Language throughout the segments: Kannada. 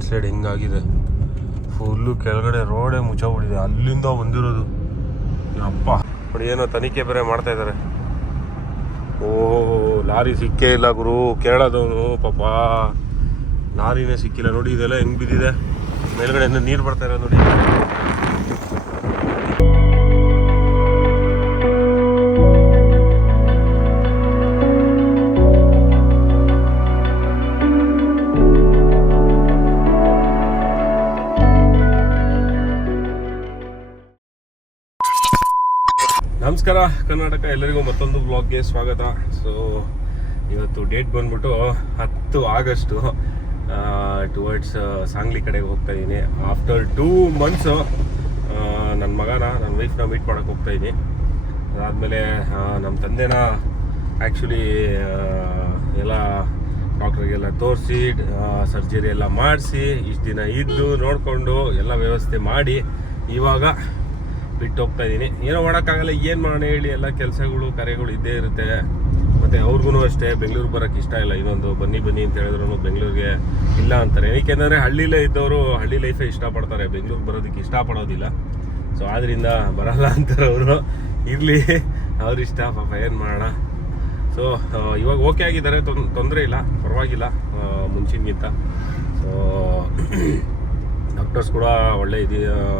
Land slide ಹೆಂಗಾಗಿದೆ. ಫುಲ್ಲು ಕೆಳಗಡೆ ರೋಡೇ ಮುಚ್ಚೋಗ್ಬಿಟ್ಟಿದೆ, ಅಲ್ಲಿಂದ ಬಂದಿರೋದು. ಅಪ್ಪ ನೋಡಿ, ಏನೋ ತನಿಖೆ ಬೇರೆ ಮಾಡ್ತಾ ಇದ್ದಾರೆ. ಓಹೋ, ಲಾರಿ ಸಿಕ್ಕೇ ಇಲ್ಲ ಗುರು. ಕೇರಳದವನು ಪಾಪ ಲಾರಿನೇ ಸಿಕ್ಕಿಲ್ಲ. ನೋಡಿ ಇದೆಲ್ಲ ಹೆಂಗೆ ಬಿದ್ದಿದೆ, ಮೇಲ್ಗಡೆ ನೀರು ಬರ್ತಾ ಇರೋದು ನೋಡಿ. ನಮಸ್ಕಾರ ಕರ್ನಾಟಕ, ಎಲ್ಲರಿಗೂ ಮತ್ತೊಂದು ಬ್ಲಾಗ್ಗೆ ಸ್ವಾಗತ. ಸೊ ಇವತ್ತು ಡೇಟ್ ಬಂದ್ಬಿಟ್ಟು 10 ಆಗಸ್ಟು. ಟುವರ್ಡ್ಸ್ ಸಾಂಗ್ಲಿ ಕಡೆಗೆ ಹೋಗ್ತಾ ಇದ್ದೀನಿ. ಆಫ್ಟರ್ 2 ಮಂತ್ಸು ನನ್ನ ನನ್ನ ವೈಫ್ನ ಮೀಟ್ ಮಾಡೋಕ್ಕೆ ಹೋಗ್ತಾ ಇದ್ದೀನಿ. ಅದಾದಮೇಲೆ ನಮ್ಮ ತಂದೆನ ಆ್ಯಕ್ಚುಲಿ ಎಲ್ಲ ಡಾಕ್ಟ್ರಿಗೆಲ್ಲ ತೋರಿಸಿ ಸರ್ಜರಿ ಎಲ್ಲ ಮಾಡಿಸಿ ಇಷ್ಟು ದಿನ ಇದ್ದು ನೋಡಿಕೊಂಡು ಎಲ್ಲ ವ್ಯವಸ್ಥೆ ಮಾಡಿ ಇವಾಗ ಬಿಟ್ಟು ಹೋಗ್ತಾ ಇದ್ದೀನಿ. ಏನೋ ಮಾಡೋಕ್ಕಾಗಲ್ಲ, ಏನು ಮಾಡೋಣ ಹೇಳಿ, ಎಲ್ಲ ಕೆಲಸಗಳು ಕರೆಗಳು ಇದ್ದೇ ಇರುತ್ತೆ. ಮತ್ತು ಅವ್ರಿಗೂ ಅಷ್ಟೇ ಬೆಂಗಳೂರಿಗೆ ಬರೋಕ್ಕೆ ಇಷ್ಟ ಇಲ್ಲ. ಇನ್ನೊಂದು ಬನ್ನಿ ಅಂತ ಹೇಳಿದ್ರು ಬೆಂಗಳೂರಿಗೆ ಇಲ್ಲ ಅಂತಾರೆ. ಏಕೆಂದರೆ ಹಳ್ಳಿಲೇ ಇದ್ದವರು ಹಳ್ಳಿ ಲೈಫೇ ಇಷ್ಟಪಡ್ತಾರೆ, ಬೆಂಗಳೂರಿಗೆ ಬರೋದಕ್ಕೆ ಇಷ್ಟಪಡೋದಿಲ್ಲ. ಸೊ ಆದ್ದರಿಂದ ಬರಲ್ಲ ಅಂತಾರೆ ಅವರು. ಇರಲಿ, ಅವ್ರಿಷ್ಟ, ಪಾಪ ಏನು ಮಾಡೋಣ. ಸೊ ಇವಾಗ ಓಕೆ ಆಗಿದ್ದಾರೆ, ತೊಂದರೆ ಇಲ್ಲ, ಪರವಾಗಿಲ್ಲ ಮುಂಚಿನಗಿಂತ. ಸೊ ಡಾಕ್ಟರ್ಸ್ ಕೂಡ ಒಳ್ಳೆ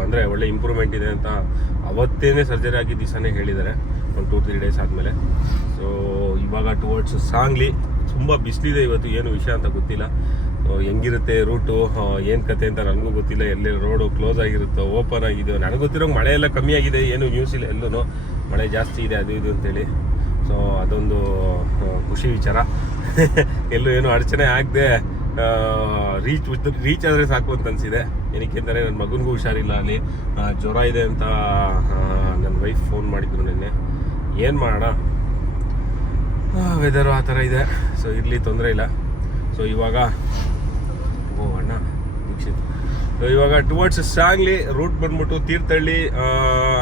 ಅಂದರೆ ಒಳ್ಳೆ ಇಂಪ್ರೂವ್ಮೆಂಟ್ ಇದೆ ಅಂತ ಅವತ್ತೇನೆ ಸರ್ಜರಿ ಆಗಿದ್ದ ದಿವಸನೇ ಹೇಳಿದ್ದಾರೆ, ಒಂದು 2-3 ಡೇಸ್ ಆದಮೇಲೆ. ಸೊ ಇವಾಗ ಟುವರ್ಡ್ಸ್ ಸಾಂಗ್ಲಿ. ತುಂಬ ಬಿಸಿಲಿದೆ ಇವತ್ತು, ಏನು ವಿಷಯ ಅಂತ ಗೊತ್ತಿಲ್ಲ. ಹೆಂಗಿರುತ್ತೆ ರೂಟು, ಏನು ಕತೆ ಅಂತ ನನಗೂ ಗೊತ್ತಿಲ್ಲ. ಎಲ್ಲೇ ರೋಡು ಕ್ಲೋಸ್ ಆಗಿರುತ್ತೋ ಓಪನ್ ಆಗಿದೆ. ನನಗೆ ಗೊತ್ತಿರೋ ಮಳೆ ಎಲ್ಲ ಕಮ್ಮಿ ಆಗಿದೆ, ಏನು ನ್ಯೂಸ್ ಇಲ್ಲ ಎಲ್ಲೂ ಮಳೆ ಜಾಸ್ತಿ ಇದೆ ಅದು ಇದು ಅಂತೇಳಿ. ಸೊ ಅದೊಂದು ಖುಷಿ ವಿಚಾರ. ಎಲ್ಲೂ ಏನು ಅಡಚಣೆ ಆಗದೆ ರೀಚ್ ಆದರೆ ಸಾಕು ಅಂತ ಅನಿಸಿದೆ. ಏನಕ್ಕೆಂದರೆ ನನ್ನ ಮಗನಿಗೂ ಹುಷಾರಿಲ್ಲ, ಅಲ್ಲಿ ಜ್ವರ ಇದೆ ಅಂತ ನನ್ನ ವೈಫ್ ಫೋನ್ ಮಾಡಿದ್ರು ನಿನ್ನೆ. ಏನು ಮಾಡೋಣ, ವೆದರು ಆ ಥರ ಇದೆ. ಸೊ ಇರಲಿ, ತೊಂದರೆ ಇಲ್ಲ. ಸೊ ಇವಾಗ ಅಣ್ಣ ದೀಕ್ಷಿತ್. ಸೊ ಇವಾಗ ಟುವರ್ಡ್ಸ್ ಸಾಂಗ್ಲಿ ರೂಟ್ ಬಂದ್ಬಿಟ್ಟು ತೀರ್ಥಹಳ್ಳಿ,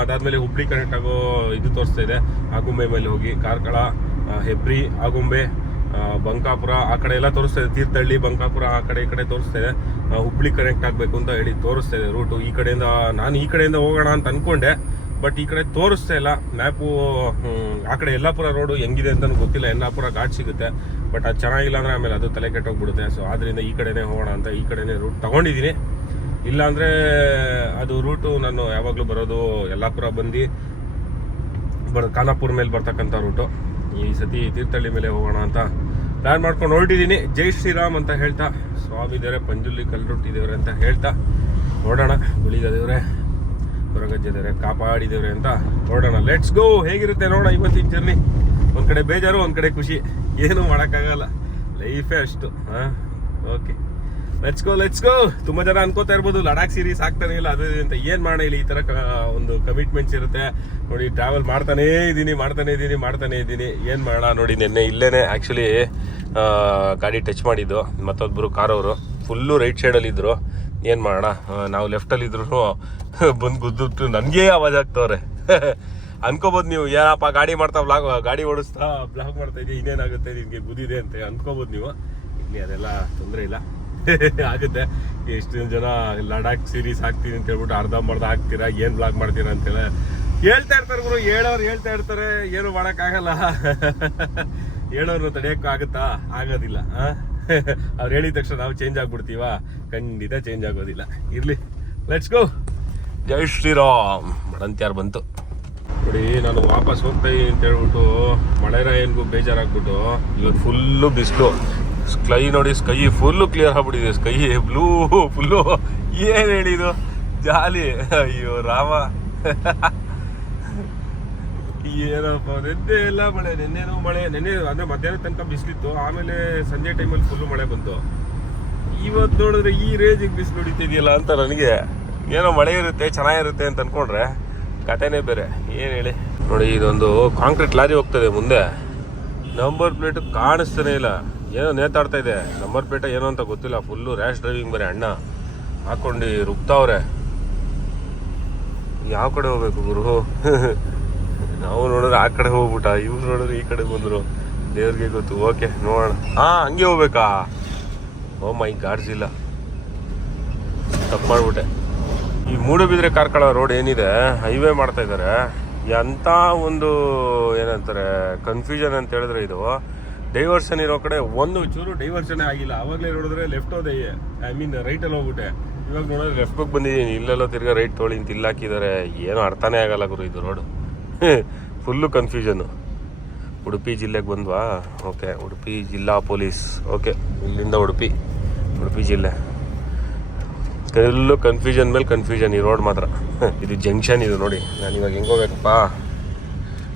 ಅದಾದಮೇಲೆ ಹುಬ್ಳಿ ಕನೆಕ್ಟ್ ಆಗೋ ಇದು ತೋರಿಸ್ತಾ ಇದೆ. ಆಗುಂಬೆ ಮೇಲೆ ಹೋಗಿ ಕಾರ್ಕಳ, ಹೆಬ್ರಿ, ಆಗುಂಬೆ, ಬಂಕಾಪುರ ಆ ಕಡೆ ಎಲ್ಲ ತೋರಿಸ್ತಾ ಇದೆ. ತೀರ್ಥಹಳ್ಳಿ, ಬಂಕಾಪುರ ಆ ಕಡೆ ಈ ಕಡೆ ತೋರಿಸ್ತಾ ಇದೆ. ಹುಬ್ಳಿ ಕನೆಕ್ಟ್ ಆಗಬೇಕು ಅಂತ ಹೇಳಿ ತೋರಿಸ್ತಾ ಇದೆ ರೂಟು. ನಾನು ಈ ಕಡೆಯಿಂದ ಹೋಗೋಣ ಅಂತ ಅಂದ್ಕೊಂಡೆ, ಬಟ್ ಈ ಕಡೆ ತೋರಿಸ್ತಾ ಇಲ್ಲ ಮ್ಯಾಪು. ಆ ಕಡೆ ಯಲ್ಲಾಪುರ ರೋಡು ಹೆಂಗಿದೆ ಅಂತಲೂ ಗೊತ್ತಿಲ್ಲ. ಯಲ್ಲಾಪುರ ಘಾಟ್ ಸಿಗುತ್ತೆ, ಬಟ್ ಅದು ಚೆನ್ನಾಗಿಲ್ಲ ಅಂದರೆ ಆಮೇಲೆ ಅದು ತಲೆ ಕೆಟ್ಟೋಗ್ಬಿಡುತ್ತೆ. ಸೊ ಆದ್ದರಿಂದ ಈ ಕಡೆನೇ ಹೋಗೋಣ ಅಂತ ಈ ಕಡೆನೇ ರೂಟ್ ತೊಗೊಂಡಿದ್ದೀನಿ. ಇಲ್ಲಾಂದರೆ ಅದು ರೂಟು ನಾನು ಯಾವಾಗಲೂ ಬರೋದು ಯಲ್ಲಾಪುರ ಬಂದು ಖಾನಾಪುರ ಮೇಲೆ ಬರ್ತಕ್ಕಂಥ ರೂಟು. ಈ ಸತಿ ತೀರ್ಥಹಳ್ಳಿ ಮೇಲೆ ಹೋಗೋಣ ಅಂತ ಪ್ಲ್ಯಾನ್ ಮಾಡ್ಕೊಂಡು ಹೊರಟಿದ್ದೀನಿ. ಜೈ ಶ್ರೀರಾಮ್ ಅಂತ ಹೇಳ್ತಾ, ಸ್ವಾಮಿ ದೇವರೇ, ಪಂಜುರ್ಲಿ ಕಲ್ಲುಟ್ಟಿದ್ದೇವ್ರೆ ಅಂತ ಹೇಳ್ತಾ ನೋಡೋಣ. ಗುಳಿಗದೇವ್ರೆ, ಹೊರಗಜ್ಜದೇವ್ರೆ, ಕಾಪಾಡಿದೇವ್ರೆ ಅಂತ ಹೊರಡೋಣ. Let's go. ಹೇಗಿರುತ್ತೆ ನೋಡೋಣ ಇವತ್ತಿನ ಜರ್ನಿ. ಒಂದು ಕಡೆ ಬೇಜಾರು, ಒಂದು ಕಡೆ ಖುಷಿ, ಏನೂ ಮಾಡೋಕ್ಕಾಗಲ್ಲ, ಲೈಫೇ ಅಷ್ಟು. Okay, let's go. ತುಂಬ ಜನ ಅನ್ಕೋತಾ ಇರ್ಬೋದು ಲಡಾಖ್ ಸೀರೀಸ್ ಆಗ್ತಾನೆ ಇಲ್ಲ ಅದು ಅಂತ. ಏನು ಮಾಡೋಣ ಇಲ್ಲಿ, ಈ ಥರ ಒಂದು ಕಮಿಟ್ಮೆಂಟ್ಸ್ ಇರುತ್ತೆ ನೋಡಿ. ಟ್ರಾವೆಲ್ ಮಾಡ್ತಾನೇ ಇದ್ದೀನಿ. ಏನು ಮಾಡೋಣ ನೋಡಿ. ನಿನ್ನೆ ಇಲ್ಲೇನೆ ಆ್ಯಕ್ಚುಲಿ ಗಾಡಿ ಟಚ್ ಮಾಡಿದ್ದು ಮತ್ತೊಬ್ಬರು ಕಾರವರು. Full right ಸೈಡಲ್ಲಿದ್ದರು. ಏನು ಮಾಡೋಣ, ನಾವು ಲೆಫ್ಟಲ್ಲಿದ್ರು ಬಂದು ಗುದ್ದುಟ್ಟು ನನಗೇ ಆವಾಜ್ ಆಗ್ತವ್ರೆ. ಅನ್ಕೋಬೋದು ನೀವು, ಏನಪ್ಪ ಗಾಡಿ ಓಡಿಸ್ತಾ ಬ್ಲಾಗ್ ಮಾಡ್ತಾ ಇದೆಯಾ, ಇನ್ನೇನಾಗುತ್ತೆ ನಿನಗೆ ಗುದ್ದಿದೆ ಅಂತ ಅನ್ಕೋಬೋದು ನೀವು. ಇಲ್ಲಿ ಅದೆಲ್ಲ ತೊಂದರೆ ಇಲ್ಲ, ಆಗುತ್ತೆ. ಎಷ್ಟು ಜನ ಲಡಾಖ್ ಸೀರೀಸ್ ಹಾಕ್ತೀನಿ ಅಂತ ಹೇಳ್ಬಿಟ್ಟು ಅರ್ಧಂಬರ್ಧ ಹಾಕ್ತೀರಾ, ಏನು ಬ್ಲಾಗ್ ಮಾಡ್ತೀರಾ ಅಂತೆಲ್ಲ ಹೇಳ್ತಾ ಇರ್ತಾರೆ ಗುರು. ಹೇಳೋರು ಹೇಳ್ತಾ ಇರ್ತಾರೆ, ಏನು ಮಾಡೋಕ್ಕಾಗಲ್ಲ. ಹೇಳೋರು ತಡೆಯೋಕ್ಕಾಗುತ್ತಾ? ಆಗೋದಿಲ್ಲ. ಅವ್ರು ಹೇಳಿದ ತಕ್ಷಣ ನಾವು ಚೇಂಜ್ ಆಗ್ಬಿಡ್ತೀವ? ಖಂಡಿತ ಚೇಂಜ್ ಆಗೋದಿಲ್ಲ. ಇರಲಿ, ಲೆಟ್ಸ್ ಗೋ. ಜೈ ಶ್ರೀರಾಮ್. ಮಡಂತ್ಯಾರು ಬಂತು ನೋಡಿ. ನಾನು ವಾಪಸ್ ಹೋಗ್ತಾ ಇದ್ದೀನಿ ಅಂತ ಹೇಳ್ಬಿಟ್ಟು ಮಳೆರಾಯನ್ಗೂ ಬೇಜಾರಾಗ್ಬಿಟ್ಟು ಇವತ್ತು ಫುಲ್ಲು ಬಿಸಿಲು. ಸ್ಕೈ ನೋಡಿ, ಸ್ಕೈ ಫುಲ್ಲು ಕ್ಲಿಯರ್ ಆಗ್ಬಿಟ್ಟಿದೆ. Sky blue full. ಏನು ಹೇಳಿದು ಜಾಲಿ. ಅಯ್ಯೋ ರಾಮ, ಏನಪ್ಪ. ನಿನ್ನೆ ಎಲ್ಲ ಮಳೆ, ನಿನ್ನೆನೂ ಮಳೆ. ನಿನ್ನೆ ಅಂದರೆ ಮಧ್ಯಾಹ್ನ ತನಕ ಬಿಸಿಲಿತ್ತು, ಆಮೇಲೆ ಸಂಜೆ ಟೈಮಲ್ಲಿ ಫುಲ್ಲು ಮಳೆ ಬಂತು. ಇವತ್ತು ನೋಡಿದ್ರೆ ಈ ರೇಂಜಿಗೆ ಬಿಸಿಲು ಹೊಡಿತಿದೆಯಲ್ಲ ಅಂತ ನನಗೆ. ಏನೋ ಮಳೆ ಇರುತ್ತೆ, ಚೆನ್ನಾಗಿರುತ್ತೆ ಅಂತ ಅಂದ್ಕೊಂಡ್ರೆ ಕಥೆನೇ ಬೇರೆ. ಏನು ಹೇಳಿ ನೋಡಿ. ಇದೊಂದು ಕಾಂಕ್ರೀಟ್ ಲಾರಿ ಹೋಗ್ತದೆ ಮುಂದೆ, ನಂಬರ್ ಪ್ಲೇಟ್ ಕಾಣಿಸ್ತಾನೆ ಇಲ್ಲ. ಏನೋ ನೇತಾಡ್ತಾ ಇದೆ. ನಂಬರ್ ಪ್ಲೇಟ ಏನೋ ಅಂತ ಗೊತ್ತಿಲ್ಲ. ಫುಲ್ಲು ರ್ಯಾಶ್ ಡ್ರೈವಿಂಗ್ ಬರೀ ಅಣ್ಣ ಹಾಕ್ಕೊಂಡು ರುಬ್ತಾವ್ರೆ. ಯಾವ ಕಡೆ ಹೋಗ್ಬೇಕು ಗುರು? ನಾವು ನೋಡಿದ್ರೆ ಆ ಕಡೆ ಹೋಗ್ಬಿಟ್ಟ, ಇವ್ರು ನೋಡಿದ್ರೆ ಈ ಕಡೆ ಬಂದರು. ದೇವ್ರಿಗೆ ಗೊತ್ತು. ಓಕೆ, ನೋಡೋಣ. ಹಂಗೆ ಹೋಗ್ಬೇಕಾ? ಓ ಮೈ ಗಾಡ್ಸ್ ಇಲ್ಲ. ತಪ್ಪು ಮಾಡಿಬಿಟ್ಟೆ. ಈ ಮೂಡುಬಿದ್ರೆ ಕಾರ್ಕಳ ರೋಡ್ ಏನಿದೆ, ಹೈವೇ ಮಾಡ್ತಾ ಇದ್ದಾರೆ. ಎಂಥ ಒಂದು ಏನಂತಾರೆ ಕನ್ಫ್ಯೂಷನ್ ಅಂತ ಹೇಳಿದ್ರೆ, ಇದು ಡೈವರ್ಷನ್ ಇರೋ ಕಡೆ ಒಂದು ಚೂರು ಡೈವರ್ಷನ್ ಆಗಿಲ್ಲ. ಆವಾಗಲೇ ನೋಡಿದ್ರೆ ಲೆಫ್ಟ್ ಹೋದೆ, ಐ ಮೀನ್ ರೈಟಲ್ಲಿ ಹೋಗ್ಬಿಟ್ಟೆ. ಇವಾಗ ನೋಡಿದ್ರೆ ಲೆಫ್ಟಿಗೆ ಬಂದಿದ್ದೀನಿ, ಇಲ್ಲೆಲ್ಲ ತಿರ್ಗಾ ರೈಟ್ ತೊಗೊಳ್ಳಿ ಅಂತ ಇಲ್ಲಿ ಹಾಕಿದ್ದಾರೆ. ಏನೂ ಅರ್ಥನೇ ಆಗಲ್ಲ ಗುರು ಇದು ರೋಡು. Full confusion. ಉಡುಪಿ ಜಿಲ್ಲೆಗೆ ಬಂದ್ವಾ? ಓಕೆ, ಉಡುಪಿ ಜಿಲ್ಲಾ ಪೊಲೀಸ್. ಓಕೆ, ಇಲ್ಲಿಂದ ಉಡುಪಿ ಜಿಲ್ಲೆ. ಫುಲ್ಲು ಕನ್ಫ್ಯೂಷನ್ ಮೇಲೆ ಕನ್ಫ್ಯೂಷನ್ ಈ ರೋಡ್ ಮಾತ್ರ. ಇದು ಜಂಕ್ಷನ್ ಇದು ನೋಡಿ. ನಾನು ಇವಾಗ ಹೆಂಗೆ ಹೋಗ್ಬೇಕಪ್ಪ?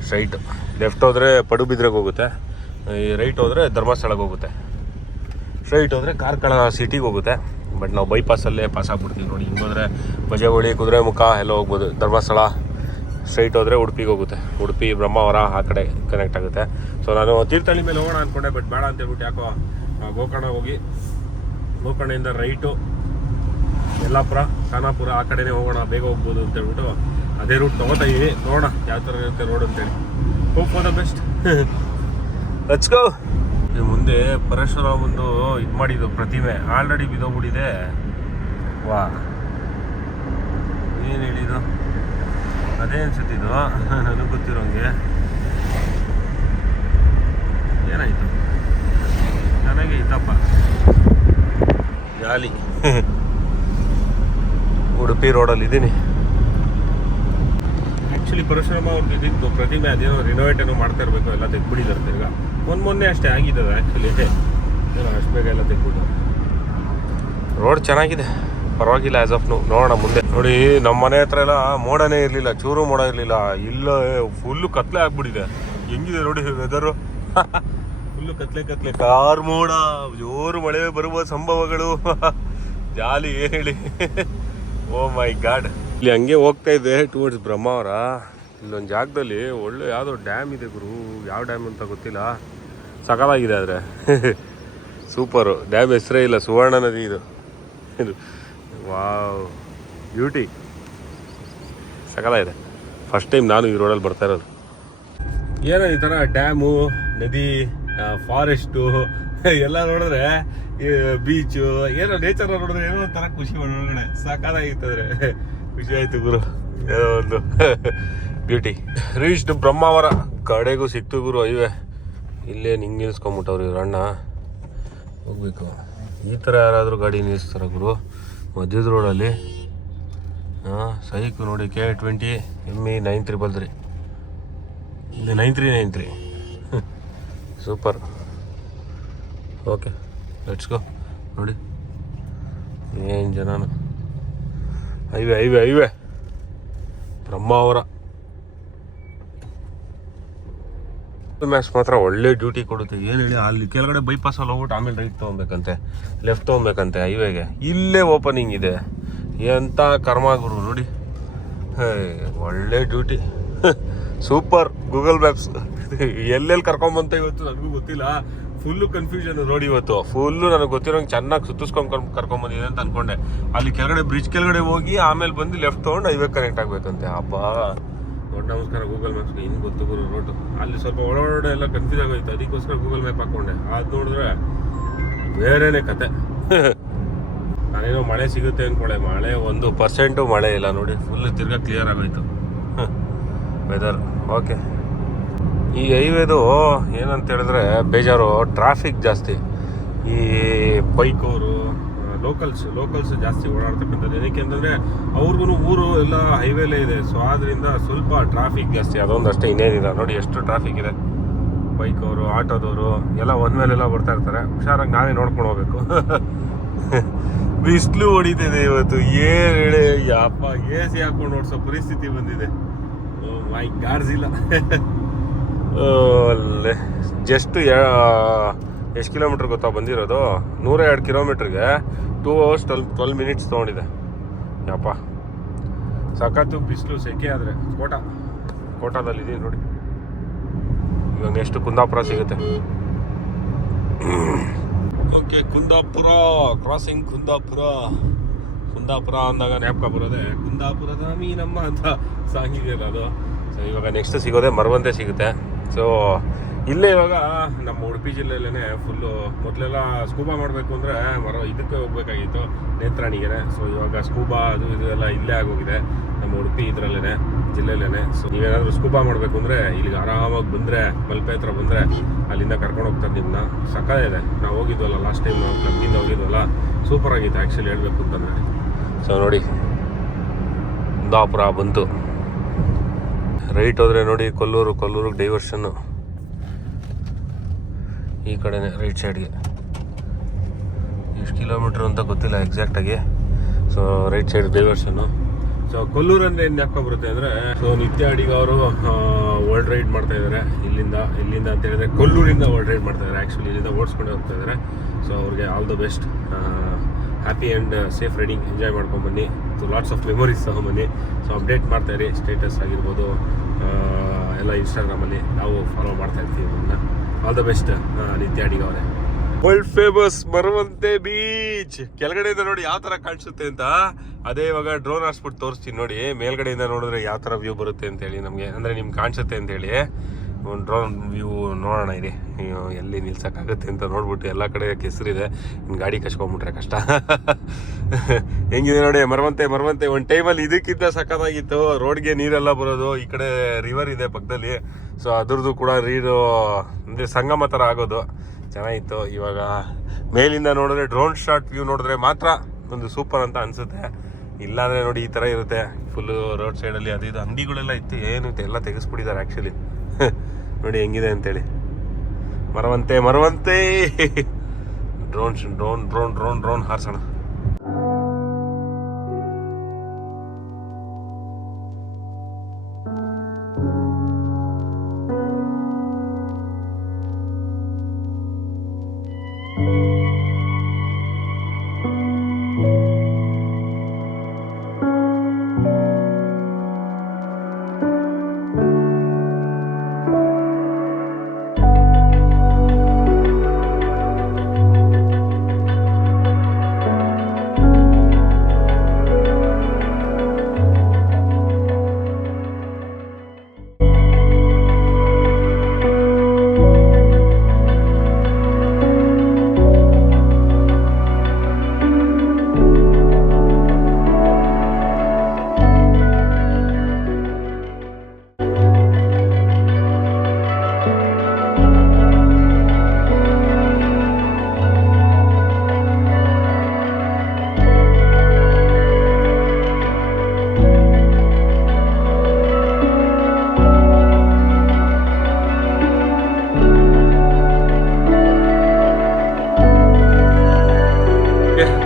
ಸ್ಟ್ರೈಟ್. ಲೆಫ್ಟ್ ಹೋದರೆ ಪಡುಬಿದ್ರೆಗೆ ಹೋಗುತ್ತೆ, ಈ ರೈಟ್ ಹೋದರೆ ಧರ್ಮಸ್ಥಳಕ್ಕೆ ಹೋಗುತ್ತೆ, ಸ್ಟ್ರೈಟ್ ಹೋದರೆ ಕಾರ್ಕಳ ಸಿಟಿಗೆ ಹೋಗುತ್ತೆ. ಬಟ್ ನಾವು ಬೈಪಾಸಲ್ಲೇ ಪಾಸ್ ಆಗ್ಬಿಡ್ತೀವಿ ನೋಡಿ. ಹಿಂಗೆ ಹೋದರೆ ಬಜೆಗೋಳಿ, ಕುದುರೆಮುಖ ಎಲ್ಲ ಹೋಗ್ಬೋದು. ಧರ್ಮಸ್ಥಳ ಸ್ಟ್ರೈಟ್ ಹೋದರೆ ಉಡುಪಿಗೆ ಹೋಗುತ್ತೆ. ಉಡುಪಿ ಬ್ರಹ್ಮಾವರ ಆ ಕಡೆ ಕನೆಕ್ಟ್ ಆಗುತ್ತೆ. ಸೊ ನಾನು ತೀರ್ಥಹಳ್ಳಿ ಮೇಲೆ ಹೋಗೋಣ ಅಂದ್ಕೊಂಡೆ, ಬಟ್ ಬೇಡ ಅಂತೇಳ್ಬಿಟ್ಟು ಯಾಕೋ ಗೋಕರ್ಣ ಹೋಗಿ ಗೋಕರ್ಣದಿಂದ ರೈಟು ಯಲ್ಲಾಪುರ, ಖಾನಾಪುರ ಆ ಕಡೆನೇ ಹೋಗೋಣ, ಬೇಗ ಹೋಗ್ಬೋದು ಅಂತೇಳ್ಬಿಟ್ಟು ಅದೇ ರೂಟ್ ತೊಗೋತಾ ಇದ್ದೀವಿ. ನೋಡೋಣ ಯಾವ ಥರ ಇರುತ್ತೆ ರೋಡ್ ಅಂತೇಳಿ. Hope for the best. Let's go. ಮುಂದೆ ಪರಶುರಾಮ ಒಂದು ಇದು ಮಾಡಿದ್ದು ಪ್ರತಿಮೆ ಆಲ್ರೆಡಿ ಬಿದ್ದೋಗ್ಬಿಟ್ಟಿದೆ. ವಾ, ಏನು ಹೇಳಿದ್ದು ಅದೇ ಅನ್ಸುತ್ತಿದ್ದು ನನಗೆ ಗೊತ್ತಿರೋಂಗೆ. ಏನಾಯಿತು? ನನಗೆ ಇತ್ತಪ್ಪ ಜಾಲಿ. ಉಡುಪಿ ರೋಡಲ್ಲಿ ಇದ್ದೀನಿ. ಆ್ಯಕ್ಚುಲಿ ಪರಶುರಾಮ ಅವ್ರದ್ದು ಇದ್ದಿದ್ದು ಪ್ರತಿಮೆ ಅದೇನೋ ರಿನೋವೇಟ್ ಏನೋ ಮಾಡ್ತಾ ಇರಬೇಕು, ಎಲ್ಲ ತೆಗ್ದುಬಿಟ್ಟಿದ್ದಾರೆ ತಿರ್ಗ. ಮೊನ್ನೆ ಅಷ್ಟೇ ಆಗಿದ್ದದ ಆ್ಯಕ್ಚುಲಿ. ಏನೋ ಅಷ್ಟು ಬೇಗ ಎಲ್ಲ ತೆಗ್ದುಬಿಟ್ಟು. ರೋಡ್ ಚೆನ್ನಾಗಿದೆ, ಪರವಾಗಿಲ್ಲ ಆ್ಯಸ್ ಆಫ್ ನೋಡೋಣ ಮುಂದೆ. ನೋಡಿ, ನಮ್ಮ ಮನೆ ಹತ್ರ ಎಲ್ಲ ಮೋಡನೇ ಇರಲಿಲ್ಲ, ಚೂರು ಮೋಡ ಇರಲಿಲ್ಲ. ಇಲ್ಲ, ಫುಲ್ಲು ಕತ್ಲೆ ಆಗ್ಬಿಟ್ಟಿದೆ. ಹೆಂಗಿದೆ ನೋಡಿ ವೆದರು. ಫುಲ್ಲು ಕತ್ಲೆ ಕಾರ್ ಮೋಡ, ಜೋರು ಮಳೆ ಬರುವ ಸಂಭವಗಳು. ಜಾಲಿ ಏನು ಹೇಳಿ. ಓ ಮೈ ಗಾಡ್. ಇಲ್ಲಿ ಹಂಗೆ ಹೋಗ್ತಾ ಇದ್ದೆ ಟುವರ್ಡ್ಸ್ ಬ್ರಹ್ಮಾವರ. ಇಲ್ಲೊಂದು ಜಾಗದಲ್ಲಿ ಒಳ್ಳೆ ಯಾವುದೋ ಡ್ಯಾಮ್ ಇದೆ ಗುರು. ಯಾವ ಡ್ಯಾಮ್ ಅಂತ ಗೊತ್ತಿಲ್ಲ, ಸಕಾಲಾಗಿದೆ. ಆದರೆ ಸೂಪರು. ಡ್ಯಾಮ್ ಹೆಸರೇ ಇಲ್ಲ, ಸುವರ್ಣ ನದಿ ಇದು. ವಾವ್, ಬ್ಯೂಟಿ, ಸಕಾಲಾಗಿದೆ. ಫಸ್ಟ್ ಟೈಮ್ ನಾನು ಈ ರೋಡಲ್ಲಿ ಬರ್ತಾ ಇರೋದು. ಏನೋ ಈ ಥರ ಡ್ಯಾಮು, ನದಿ, ಫಾರೆಸ್ಟು ಎಲ್ಲ ನೋಡಿದ್ರೆ, ಬೀಚು, ಏನೋ ನೇಚರ್ ನೋಡಿದ್ರೆ ಏನೋ ಒಂಥರ ಖುಷಿ ಒಳಗಡೆ. ಸಾಕಾಗಿತ್ತಂದ್ರೆ ಖುಷಿ ಆಯಿತು ಗುರು. ಏನೋ ಒಂದು ಬ್ಯೂಟಿ. ರೀಚ್ಡ್ ಬ್ರಹ್ಮಾವರ. ಕಡೆಗೂ ಸಿಕ್ತು ಗುರು ಹೈವೇ. ಇಲ್ಲೇ ನಿಂಗೆ ನಿಲ್ಸ್ಕೊಂಬಿಟ್ಟವ್ರು ಇವ್ರ ಅಣ್ಣ. ಹೋಗ್ಬೇಕು. ಈ ಥರ ಯಾರಾದರೂ ಗಾಡಿ ನಿಲ್ಲಿಸ್ತಾರ ಗುರು ಮಧ್ಯದ ರೋಡಲ್ಲಿ? ಹಾಂ, ಸೈಕು ನೋಡಿ. K20 ME 9333. ಇದು 9393. ಸೂಪರ್. Okay, let's go. ನೋಡಿ ಏನು ಜನನು. ಹೈವೇ ಬ್ರಹ್ಮಾವರ. ಮ್ಯಾಕ್ಸ್ ಮಾತ್ರ ಒಳ್ಳೆ ಡ್ಯೂಟಿ ಕೊಡುತ್ತೆ. ಏನು ಹೇಳಿ, ಅಲ್ಲಿ ಕೆಳಗಡೆ ಬೈಪಾಸಲ್ಲಿ ಹೋಗ್ಬಿಟ್ಟು ಆಮೇಲೆ ರೈಟ್ ತೊಗೊಬೇಕಂತೆ, ಲೆಫ್ಟ್ ತೊಗೊಬೇಕಂತೆ ಹೈವೇಗೆ. ಇಲ್ಲೇ ಓಪನಿಂಗ್ ಇದೆ. ಎಂಥ ಕರ್ಮ ಗುರು ನೋಡಿ. ಒಳ್ಳೆ ಡ್ಯೂಟಿ. ಸೂಪರ್. ಗೂಗಲ್ ಮ್ಯಾಪ್ಸ್ ಎಲ್ಲೆಲ್ಲಿ ಕರ್ಕೊಂಬಂತ ಇವತ್ತು ನನಗೂ ಗೊತ್ತಿಲ್ಲ. ಫುಲ್ಲು ಕನ್ಫ್ಯೂಷನ್ ರೋಡ್ ಇವತ್ತು. ಫುಲ್ಲು ನನಗೆ ಗೊತ್ತಿರೋಂಗೆ ಚೆನ್ನಾಗಿ ಸುತ್ತಿಸ್ಕೊಂಡು ಕರ್ಕೊಂಬಂದಿದೆ ಅಂತ ಅಂದ್ಕೊಂಡೆ. ಅಲ್ಲಿ ಕೆಳಗಡೆ ಬ್ರಿಡ್ಜ್ ಕೆಳಗಡೆ ಹೋಗಿ ಆಮೇಲೆ ಬಂದು ಲೆಫ್ಟ್ ತೊಗೊಂಡು ಹೈವೇ ಕನೆಕ್ಟ್ ಆಗಬೇಕಂತೆ. ಹಬ್ಬ, ದೊಡ್ಡ ನಮಸ್ಕಾರ ಗೂಗಲ್ ಮ್ಯಾಪ್ಸ್ಗೆ. ಇನ್ನು ಗೊತ್ತು ಗುರು ರೋಡು. ಅಲ್ಲಿ ಸ್ವಲ್ಪ ಒಳಗಡೆ ಎಲ್ಲ ಕನ್ಫ್ಯೂಸ್ ಆಗೋಯ್ತು, ಅದಕ್ಕೋಸ್ಕರ ಗೂಗಲ್ ಮ್ಯಾಪ್ ಹಾಕ್ಕೊಂಡೆ. ಅದು ನೋಡಿದ್ರೆ ಬೇರೆನೇ ಕತೆ. ನಾನೇನೋ ಮಳೆ ಸಿಗುತ್ತೆ ಅಂದ್ಕೊಳ್ಳೆ, ಮಳೆ 1% ಮಳೆ ಇಲ್ಲ ನೋಡಿ. ಫುಲ್ ತಿರ್ಗಾ ಕ್ಲಿಯರ್ ಆಗೋಯ್ತು ವೆದರ್. ಓಕೆ, ಈ ಹೈವೇದು ಏನಂತ ಹೇಳಿದ್ರೆ ಬೇಜಾರು, ಟ್ರಾಫಿಕ್ ಜಾಸ್ತಿ. ಈ ಬೈಕವರು, ಲೋಕಲ್ಸ್ ಜಾಸ್ತಿ ಓಡಾಡ್ತಕ್ಕಂಥದ್ದು. ಏನಕ್ಕೆ ಅಂತಂದರೆ ಅವ್ರಿಗೂ ಊರು ಎಲ್ಲ ಹೈವೇಲೇ ಇದೆ. ಸೊ ಆದ್ದರಿಂದ ಸ್ವಲ್ಪ ಟ್ರಾಫಿಕ್ ಜಾಸ್ತಿ, ಅದೊಂದು ಅಷ್ಟೇ, ಇನ್ನೇನಿಲ್ಲ. ನೋಡಿ ಎಷ್ಟು ಟ್ರಾಫಿಕ್ ಇದೆ. ಬೈಕವರು, ಆಟೋದವರು ಎಲ್ಲ ಒಂದ್ಮೇಲೆಲ್ಲ ಬರ್ತಾ ಇರ್ತಾರೆ. ಹುಷಾರಾಗಿ ನಾವೇ ನೋಡ್ಕೊಂಡು ಹೋಗ್ಬೇಕು. ಬಿಸಿಲು ಹೊಡಿತಿದೆ ಇವತ್ತು. ಏನು ಹೇಳಿ ಯಪ್ಪ, AC ಹಾಕೊಂಡು ಓಡಿಸೋ ಪರಿಸ್ಥಿತಿ ಬಂದಿದೆ. ಮೈ ಗಾಡ್ಸ್ ಇಲ್ಲ. ಅಲ್ಲೇ ಜಸ್ಟ್ ಎಷ್ಟು ಕಿಲೋಮೀಟ್ರ್ ಗೊತ್ತಾ ಬಂದಿರೋದು? 102 ಕಿಲೋಮೀಟ್ರಿಗೆ 2 hours 12 minutes ತೊಗೊಂಡಿದೆ. ಯಪ್ಪ, ಸಖತ್ತು ಬಿಸಿಲು, ಸೆಕೆ. ಆದರೆ ಕೋಟಾದಲ್ಲಿದ್ದೀನಿ ನೋಡಿ. ಇವಾಗ ನೆಕ್ಸ್ಟ್ ಕುಂದಾಪುರ ಸಿಗುತ್ತೆ. Okay, Kundapura crossing. ಕುಂದಾಪುರ ಅಂದಾಗ ಜ್ಞಾಪಕ ಬರೋದೆ ಕುಂದಾಪುರದ ಮೀನಮ್ಮ ಅಂತ ಸಾಂಗ್ ಇದೆಯಲ್ಲ ಅದು. ಸೊ ಇವಾಗ ನೆಕ್ಸ್ಟ್ ಸಿಗೋದೆ ಮರವಂತೆ ಸಿಗುತ್ತೆ. ಸೊ ಇಲ್ಲೇ ಇವಾಗ ನಮ್ಮ ಉಡುಪಿ ಜಿಲ್ಲೆಯಲ್ಲೇ ಫುಲ್ಲು ಮೊದಲೆಲ್ಲ ಸ್ಕೂಬಾ ಮಾಡಬೇಕು ಅಂದರೆ ಇದಕ್ಕೆ ಹೋಗ್ಬೇಕಾಗಿತ್ತು ನೇತ್ರಾಣಿಗೆ. ಸೊ ಇವಾಗ ಸ್ಕೂಬಾ ಅದು ಇದು ಎಲ್ಲ ಇಲ್ಲೇ ಆಗೋಗಿದೆ ನಮ್ಮ ಉಡುಪಿ ಇದರಲ್ಲೇ ಜಿಲ್ಲೆಯಲ್ಲೇ. ಸೊ ನೀವೇನಾದರೂ ಸ್ಕೂಬಾ ಮಾಡಬೇಕು ಅಂದರೆ ಇಲ್ಲಿಗೆ ಆರಾಮಾಗಿ ಬಂದರೆ ಮಲ್ಪೆ ಹತ್ರ ಬಂದರೆ ಅಲ್ಲಿಂದ ಕರ್ಕೊಂಡು ಹೋಗ್ತಾರೆ ನಿಮ್ಮನ್ನ. ಸಕ್ಕತ್ತಿದೆ. ನಾವು ಹೋಗಿದ್ವಲ್ಲ ಲಾಸ್ಟ್ ಟೈಮ್ ಕ್ಲಬ್ಗಿಂದ ಹೋಗಿದ್ವಲ್ಲ, ಸೂಪರ್ ಆಗಿತ್ತು ಆ್ಯಕ್ಚುಲಿ ಹೇಳಬೇಕು ಅಂತಂದರೆ. ಸೊ ನೋಡಿ ಕುಂದಾಪುರ ಬಂತು. ರೈಟ್ ಹೋದರೆ ನೋಡಿ ಕೊಲ್ಲೂರಿಗೆ ಡೈವರ್ಷನ್ನು ಈ ಕಡೆನೇ ರೈಟ್ ಸೈಡ್ಗೆ. ಎಷ್ಟು ಕಿಲೋಮೀಟ್ರ್ ಅಂತ ಗೊತ್ತಿಲ್ಲ ಎಕ್ಸಾಕ್ಟಾಗಿ. ಸೊ ರೈಟ್ ಸೈಡ್ ಡೈವರ್ಷನ್ನು. ಸೊ ಕೊಲ್ಲೂರು ಅಂದರೆ ಏನು ಯಾಕೆ ಬರುತ್ತೆ ಅಂದರೆ, ಸೊ ನಿತ್ಯ ಅಡಿಗ ಅವರು ವರ್ಲ್ಡ್ ರೈಡ್ ಮಾಡ್ತಾ ಇದ್ದಾರೆ ಇಲ್ಲಿಂದ ಅಂತ ಹೇಳಿದ್ರೆ ಕೊಲ್ಲೂರಿಂದ ವರ್ಲ್ಡ್ ರೈಡ್ ಮಾಡ್ತಾ ಇದ್ದಾರೆ. ಆ್ಯಕ್ಚುಲಿ ಇಲ್ಲಿಂದ ಓಡಿಸ್ಕೊಂಡೇ ಹೋಗ್ತಾ ಇದ್ದಾರೆ. ಸೊ ಅವ್ರಿಗೆ all the best, happy and safe riding, enjoy ಮಾಡ್ಕೊಂಬನ್ನಿ. ಸೊ ಲಾಟ್ಸ್ ಆಫ್ ಮೆಮೊರೀಸ್ ತಗೊಂಬನ್ನಿ. ಸೊ ಅಪ್ಡೇಟ್ ಮಾಡ್ತಾಯಿರಿ, ಸ್ಟೇಟಸ್ ಆಗಿರ್ಬೋದು ಎಲ್ಲ ಇನ್ಸ್ಟಾಗ್ರಾಮಲ್ಲಿ ನಾವು ಫಾಲೋ ಮಾಡ್ತಾ ಇರ್ತೀವಿ ನಿಮ್ಮನ್ನ. ಆಲ್ ದ ಬೆಸ್ಟ್ ನಿತ್ಯ ಅಡಿಗ ಅವರೇ. ವರ್ಲ್ಡ್ ಫೇಮಸ್ ಮರವಂತೆ ಬೀಚ್ ಕೆಳಗಡೆಯಿಂದ ನೋಡಿ ಯಾವ ಥರ ಕಾಣಿಸುತ್ತೆ ಅಂತ. ಅದೇ ಇವಾಗ ಡ್ರೋನ್ ಹಾರಿಸ್ಬಿಟ್ಟು ತೋರಿಸ್ತೀನಿ ನೋಡಿ, ಮೇಲ್ಗಡೆಯಿಂದ ನೋಡಿದ್ರೆ ಯಾವ ಥರ ವ್ಯೂ ಬರುತ್ತೆ ಅಂತೇಳಿ ನಮಗೆ, ಅಂದರೆ ನಿಮ್ಗೆ ಕಾಣಿಸುತ್ತೆ ಅಂತೇಳಿ ಒಂದು ಡ್ರೋನ್ ವ್ಯೂ ನೋಡೋಣ ಇರಿ. ಎಲ್ಲಿ ನಿಲ್ಸೋಕ್ಕಾಗುತ್ತೆ ಅಂತ ನೋಡ್ಬಿಟ್ಟು ಎಲ್ಲ ಕಡೆ ಕೆಸರಿದೆ, ಇನ್ನು ಗಾಡಿ ಕಚ್ಕೊಂಡ್ಬಿಟ್ರೆ ಕಷ್ಟ. ಹೆಂಗಿದೆ ನೋಡಿ ಮರವಂತೆ. ಒಂದು ಟೈಮಲ್ಲಿ ಇದಕ್ಕಿಂತ ಸಖತ್ತಾಗಿತ್ತು. ರೋಡ್ಗೆ ನೀರೆಲ್ಲ ಬರೋದು, ಈ ಕಡೆ ರಿವರ್ ಇದೆ ಪಕ್ಕದಲ್ಲಿ. ಸೊ ಅದ್ರದ್ದು ಕೂಡ ನೀರು ಅಂದರೆ ಸಂಗಮ ಥರ ಆಗೋದು ಚೆನ್ನಾಗಿತ್ತು. ಇವಾಗ ಮೇಲಿಂದ ನೋಡಿದ್ರೆ ಡ್ರೋನ್ ಶಾಟ್ ವ್ಯೂ ನೋಡಿದ್ರೆ ಮಾತ್ರ ಒಂದು ಸೂಪರ್ ಅಂತ ಅನಿಸುತ್ತೆ. ಇಲ್ಲಾಂದರೆ ನೋಡಿ ಈ ಥರ ಇರುತ್ತೆ ಫುಲ್ಲು ರೋಡ್ ಸೈಡಲ್ಲಿ. ಅದು ಇದು ಅಂಗಡಿಗಳೆಲ್ಲ ಇತ್ತು, ಏನು ಇತ್ತು ಎಲ್ಲ ತೆಗೆಸ್ಬಿಟ್ಟಿದ್ದಾರೆ ಆ್ಯಕ್ಚುಲಿ. ನೋಡಿ ಹೆಂಗಿದೆ ಅಂತೇಳಿ. ಮರವಂತೆ ಡ್ರೋನ್ ಹಾರಿಸೋಣ.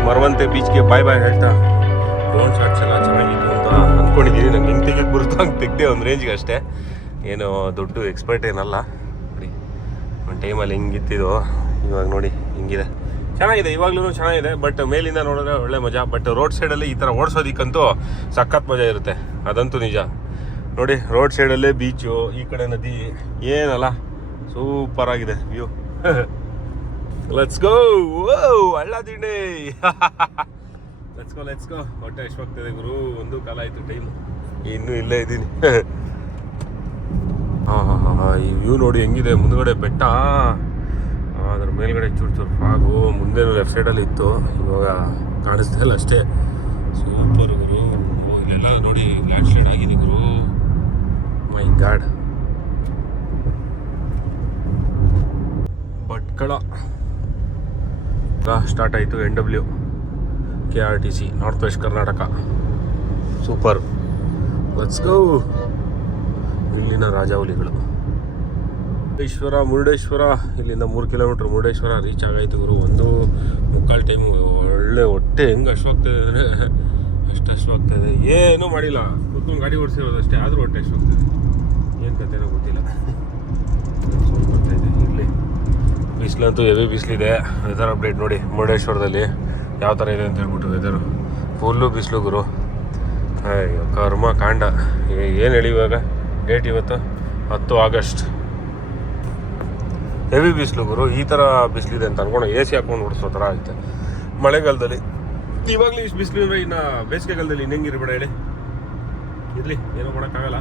ಮರವಂತೆ ಬೀಚ್ಗೆ ಬಾಯ್ ಹೇಳ್ತಾ ಡ್ರೋನ್ ಶಾಟ್ಸ್ ಎಲ್ಲ ಚೆನ್ನಾಗಿತ್ತು ಅಂತ ಅಂದ್ಕೊಂಡಿದ್ದೀನಿ. ನಂಗೆ ಹೆಂಗೆ ತೆಗಿಯೋಕ್ಕೆ ಬರುತ್ತೋ ಹಂಗೆ ತೆಗ್ದೆ ಒಂದು ರೇಂಜ್ಗೆ ಅಷ್ಟೇ. ಏನು ದೊಡ್ಡ ಎಕ್ಸ್ಪರ್ಟ್ ಏನಲ್ಲ. ನೋಡಿ ಒಂದು ಟೈಮಲ್ಲಿ ಹೆಂಗಿತ್ತಿದೋ ಇವಾಗ ನೋಡಿ ಹಿಂಗಿದೆ. ಚೆನ್ನಾಗಿದೆ, ಇವಾಗ್ಲೂ ಚೆನ್ನಾಗಿದೆ. ಬಟ್ ಮೇಲಿಂದ ನೋಡಿದ್ರೆ ಒಳ್ಳೆ ಮಜಾ. ಬಟ್ ರೋಡ್ ಸೈಡಲ್ಲಿ ಈ ಥರ ಓಡಿಸೋದಕ್ಕಂತೂ ಸಖತ್ ಮಜಾ ಇರುತ್ತೆ, ಅದಂತೂ ನಿಜ. ನೋಡಿ ರೋಡ್ ಸೈಡಲ್ಲೇ ಬೀಚು, ಈ ಕಡೆ ನದಿ, ಏನಲ್ಲ ಸೂಪರ್ ಆಗಿದೆ ವ್ಯೂ. Let's go. ಹಳ್ಳ ತಿಂಡಿ. Let's go. ಹೊಟ್ಟೆ ಎಷ್ಟೋಗ್ತದೆ ಗುರು, ಒಂದು ಕಾಲ ಆಯಿತು ಟೈಮ್, ಇನ್ನೂ ಇಲ್ಲೇ ಇದ್ದೀನಿ. ಈ ವ್ಯೂ ನೋಡಿ ಹೆಂಗಿದೆ. ಮುಂದ್ಗಡೆ ಬೆಟ್ಟ, ಅದ್ರ ಮೇಲ್ಗಡೆ ಚೂರು ಫಾಗು, ಮುಂದೆ ಲೆಫ್ಟ್ ಸೈಡಲ್ಲಿ ಇತ್ತು, ಇವಾಗ ಕಾಣಿಸ್ತಾ ಇಲ್ಲ ಅಷ್ಟೇ. ಸೂಪರ್ ಗುರು. ಇಲ್ಲೆಲ್ಲ ನೋಡಿ ಲ್ಯಾಂಡ್ ಸ್ಲೈಡ್ ಆಗಿದೆ ಗುರು, ಮೈ ಗಾಡ್. ಭಟ್ಕಳ ಸ್ಟಾರ್ಟ್ ಆಯಿತು. NW KRTC north west Karnataka. Super. Let's go. ಇಲ್ಲಿನ ರಾಜಾವಲಿಗಳು ಮುರುಡೇಶ್ವರ. ಇಲ್ಲಿಂದ 3 ಕಿಲೋಮೀಟ್ರ್ ಮುರುಡೇಶ್ವರ ರೀಚ್ ಆಗಾಯಿತು ಗುರು. 1:45 ಟೈಮು. ಒಳ್ಳೆ ಹೊಟ್ಟೆ ಹೆಂಗೆ ಅಶ್ವಾಗ್ತಾಯಿದೆ ಅಂದರೆ ಅಷ್ಟು ಅಶ್ವಾಗ್ತಾಯಿದೆ. ಏನೂ ಮಾಡಿಲ್ಲ, ಕೂತ್ಕೊಂಡು ಗಾಡಿ ಓಡಿಸಿರೋದು ಅಷ್ಟೇ, ಆದರೂ ಹೊಟ್ಟೆ ಅಶ್ವಾಗ್ತಾಯಿದೆ. ಏನು ಕಥೆನೋ ಗೊತ್ತಿಲ್ಲ. ಸ್ವಲ್ಪ ಬರ್ತಾಯಿದೆ. ಇರಲಿ. ಬಿಸಿಲಂತೂ ಹೆವಿ ಬಿಸಿಲಿದೆ. ವೆದರ್ ಅಪ್ಡೇಟ್ ನೋಡಿ ಮುರುಡೇಶ್ವರದಲ್ಲಿ ಯಾವ ಥರ ಇದೆ ಅಂತ ಹೇಳ್ಬಿಟ್ಟು. ವೆದರು ಫುಲ್ಲು ಬಿಸಿಲು ಗುರು. ಅಯ್ಯೋ ಕರ್ಮ ಕಾಂಡ. ಏನು ಹೇಳಿ ಇವಾಗ ಡೇಟ್ ಇವತ್ತು 10 ಆಗಸ್ಟ್. ಹೆವಿ ಬಿಸಿಲು ಗುರು. ಈ ಥರ ಬಿಸಿಲಿದೆ ಅಂತ ಅನ್ಕೊಂಡು AC ಹಾಕೊಂಡು ಓಡಿಸೋ ಥರ ಆಗುತ್ತೆ ಮಳೆಗಾಲದಲ್ಲಿ. ಇವಾಗಲೂ ಇಷ್ಟು ಬಿಸಿಲು ಅಂದರೆ ಇನ್ನು ಬೇಸಿಗೆಗಾಲದಲ್ಲಿ ಇನ್ನೆಂಗಿರ್ಬೇಡ ಹೇಳಿ. ಇರಲಿ, ಏನೂ ಮಾಡೋಕ್ಕಾಗಲ್ಲ.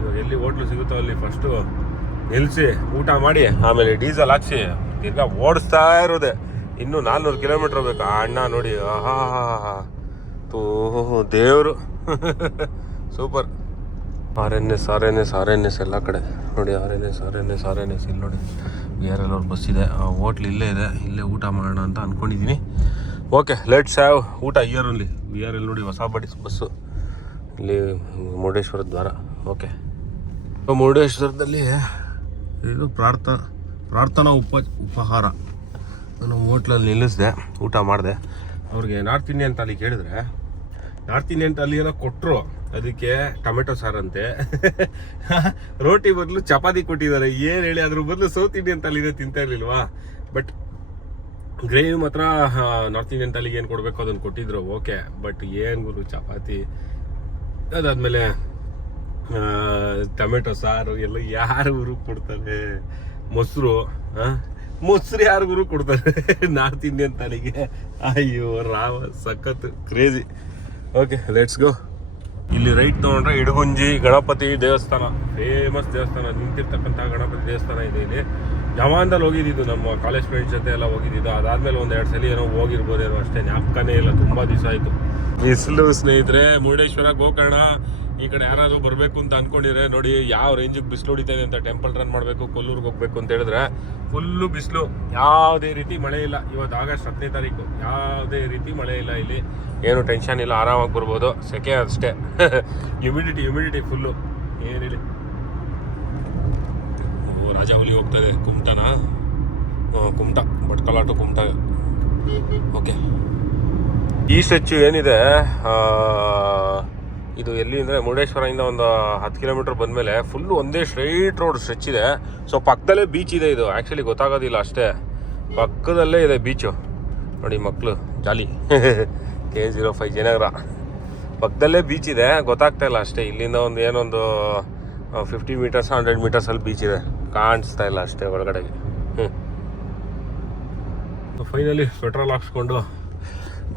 ಇವಾಗ ಎಲ್ಲಿ ಹೋಟ್ಲು ಸಿಗುತ್ತೋ ಅಲ್ಲಿ ಫಸ್ಟು ನಿಲ್ಲಿಸಿ ಊಟ ಮಾಡಿ ಆಮೇಲೆ ಡೀಸೆಲ್ ಹಾಕ್ಸಿ ತಿರ್ಗಾ ಓಡಿಸ್ತಾ ಇರೋದೆ. ಇನ್ನೂ 400 ಕಿಲೋಮೀಟ್ರ್ ಬೇಕು. ಆ ಅಣ್ಣ ನೋಡಿ, ಆಹಾ ತೋ ದೇವರು ಸೂಪರ್. ಆರ್.ಎನ್.ಎಸ್ ಎಲ್ಲ ಕಡೆ ನೋಡಿ. ಆರ್.ಎನ್.ಎಸ್ ಇಲ್ಲಿ ನೋಡಿ. VRL ಅವ್ರ ಬಸ್ ಇದೆ. ಆ ಹೋಟ್ಲ್ ಇಲ್ಲೇ ಇದೆ. ಇಲ್ಲೇ ಊಟ ಮಾಡೋಣ ಅಂತ ಅಂದ್ಕೊಂಡಿದ್ದೀನಿ. ಓಕೆ, ಲೆಟ್ಸ್ ಹ್ಯಾವ್ ಊಟ ಇಯರ್ ಓನ್ಲಿ. VRL ನೋಡಿ, ಹೊಸ ಬಸ್ಸು ಇಲ್ಲಿ ಮುರುಡೇಶ್ವರ ದ್ವಾರ. ಓಕೆ, ಮುರುಡೇಶ್ವರದಲ್ಲಿ ಇದು ಪ್ರಾರ್ಥನಾ ಉಪಹಾರ ನಾನು ಹೋಟ್ಲಲ್ಲಿ ನಿಲ್ಲಿಸಿದೆ, ಊಟ ಮಾಡಿದೆ. ಅವ್ರಿಗೆ ನಾರ್ತ್ ಇಂಡಿಯನ್ ತಾಲಿ ಕೇಳಿದ್ರೆ ನಾರ್ತ್ ಇಂಡಿಯನ್ ತಾಲಿ ಏನೋ ಕೊಟ್ಟರು, ಅದಕ್ಕೆ ಟೊಮೆಟೊ ಸಾರಂತೆ ರೋಟಿ ಬದಲು ಚಪಾತಿ ಕೊಟ್ಟಿದ್ದಾರೆ. ಏನು ಹೇಳಿ, ಅದ್ರ ಬದಲು ಸೌತ್ ಇಂಡಿಯನ್ ತಾಲಿನೇ ತಿಂತಾ ಇರ್ಲಿಲ್ವಾ. ಬಟ್ ಗ್ರೇವಿ ಮಾತ್ರ ನಾರ್ತ್ ಇಂಡಿಯನ್ ತಾಲಿಗೆ ಏನು ಕೊಡಬೇಕು ಅದನ್ನು ಕೊಟ್ಟಿದ್ರು. ಓಕೆ, ಬಟ್ ಏನು ಗುರು ಚಪಾತಿ, ಅದಾದಮೇಲೆ ಟೊಮೆಟೊ ಸಾರು ಎಲ್ಲ ಯಾರು ಊರು ಕೊಡ್ತಾರೆ. ಮೊಸರು ಯಾರಿಗೂ ಕೊಡ್ತಾರೆ ನಾರ್ತ್ ಇಂಡಿಯನ್ ತಾಲಿಗೆ. ಅಯ್ಯೋ ರಾವ, ಸಖತ್ ಕ್ರೇಜಿ. Okay, let's go. ಇಲ್ಲಿ ರೈಟ್ ತೊಗೊಂಡ್ರೆ ಇಡಗುಂಜಿ ಗಣಪತಿ ದೇವಸ್ಥಾನ, ಫೇಮಸ್ ದೇವಸ್ಥಾನ. ನಿಂತಿರ್ತಕ್ಕಂಥ ಗಣಪತಿ ದೇವಸ್ಥಾನ ಇದೆ ಇಲ್ಲಿ. ಜವಾನ್ದಲ್ಲಿ ಹೋಗಿದ್ದು, ನಮ್ಮ ಕಾಲೇಜ್ ಫ್ರೆಂಡ್ಸ್ ಜೊತೆ ಎಲ್ಲ ಹೋಗಿದ್ದು. ಅದಾದ್ಮೇಲೆ 1-2 ಸಲ ಏನೋ ಹೋಗಿರ್ಬೋದೇನೋ, ಅಷ್ಟೇ ಜ್ಞಾಪಕನೇ ಇಲ್ಲ, ತುಂಬ ದಿವಸ ಆಯಿತು. ಬಿಸಿಲು ಸ್ನೇಹಿತರೆ, ಮುರುಡೇಶ್ವರ ಗೋಕರ್ಣ ಈ ಕಡೆ ಯಾರಾದರೂ ಬರಬೇಕು ಅಂತ ಅಂದ್ಕೊಂಡಿದ್ರೆ ನೋಡಿ ಯಾವ ರೇಂಜಿಗೆ ಬಿಸಿಲು ಹೊಡಿತಾಯಿದೆ ಅಂತ. ಟೆಂಪಲ್ ರನ್ ಮಾಡಬೇಕು, ಕೊಲ್ಲೂರಿಗೆ ಹೋಗ್ಬೇಕು ಅಂತ ಹೇಳಿದ್ರೆ ಫುಲ್ಲು ಬಿಸಿಲು, ಯಾವುದೇ ರೀತಿ ಮಳೆ ಇಲ್ಲ. ಇವತ್ತು ಆಗಸ್ಟ್ 10ನೇ ತಾರೀಕು, ಯಾವುದೇ ರೀತಿ ಮಳೆ ಇಲ್ಲ ಇಲ್ಲಿ. ಏನು ಟೆನ್ಷನ್ ಇಲ್ಲ, ಆರಾಮಾಗಿ ಬರ್ಬೋದು. ಸೆಕೆ ಅಷ್ಟೇ ಹ್ಯುಮಿಡಿಟಿ ಫುಲ್ಲು, ಏನಿಲ್ಲ. ರಾಜಾವಲಿ ಹೋಗ್ತದೆ ಕುಮಟ ಭಟ್ಕಳ ಟು ಕುಮಟ. ಓಕೆ, ಈ ಸ್ಟ್ರೆಚ್ಚು ಏನಿದೆ ಇದು ಎಲ್ಲಿ ಅಂದರೆ ಮುರುಡೇಶ್ವರದಿಂದ ಒಂದು 10 ಕಿಲೋಮೀಟ್ರ್ ಬಂದಮೇಲೆ ಫುಲ್ಲು ಒಂದೇ ಸ್ಟ್ರೈಟ್ ರೋಡ್ ಸ್ಟ್ರೆಚ್ ಇದೆ. ಸೊ ಪಕ್ಕದಲ್ಲೇ ಬೀಚ್ ಇದೆ. ಇದು ಆ್ಯಕ್ಚುಲಿ ಗೊತ್ತಾಗೋದಿಲ್ಲ ಅಷ್ಟೇ, ಪಕ್ಕದಲ್ಲೇ ಇದೆ ಬೀಚು ನೋಡಿ. ಮಕ್ಕಳು ಜಾಲಿ K05 ಜಯನಗರ ಪಕ್ಕದಲ್ಲೇ ಬೀಚ್ ಇದೆ, ಗೊತ್ತಾಗ್ತಾ ಇಲ್ಲ ಅಷ್ಟೇ. ಇಲ್ಲಿಂದ ಏನೊಂದು 50 ಮೀಟರ್ಸ್ 100 ಮೀಟರ್ಸಲ್ಲಿ ಬೀಚ್ ಇದೆ, ಕಾಣಿಸ್ತಾ ಇಲ್ಲ ಅಷ್ಟೇ ಒಳಗಡೆಗೆ. ಫೈನಲಿ ಪೆಟ್ರೋಲ್ ಹಾಕ್ಸ್ಕೊಂಡು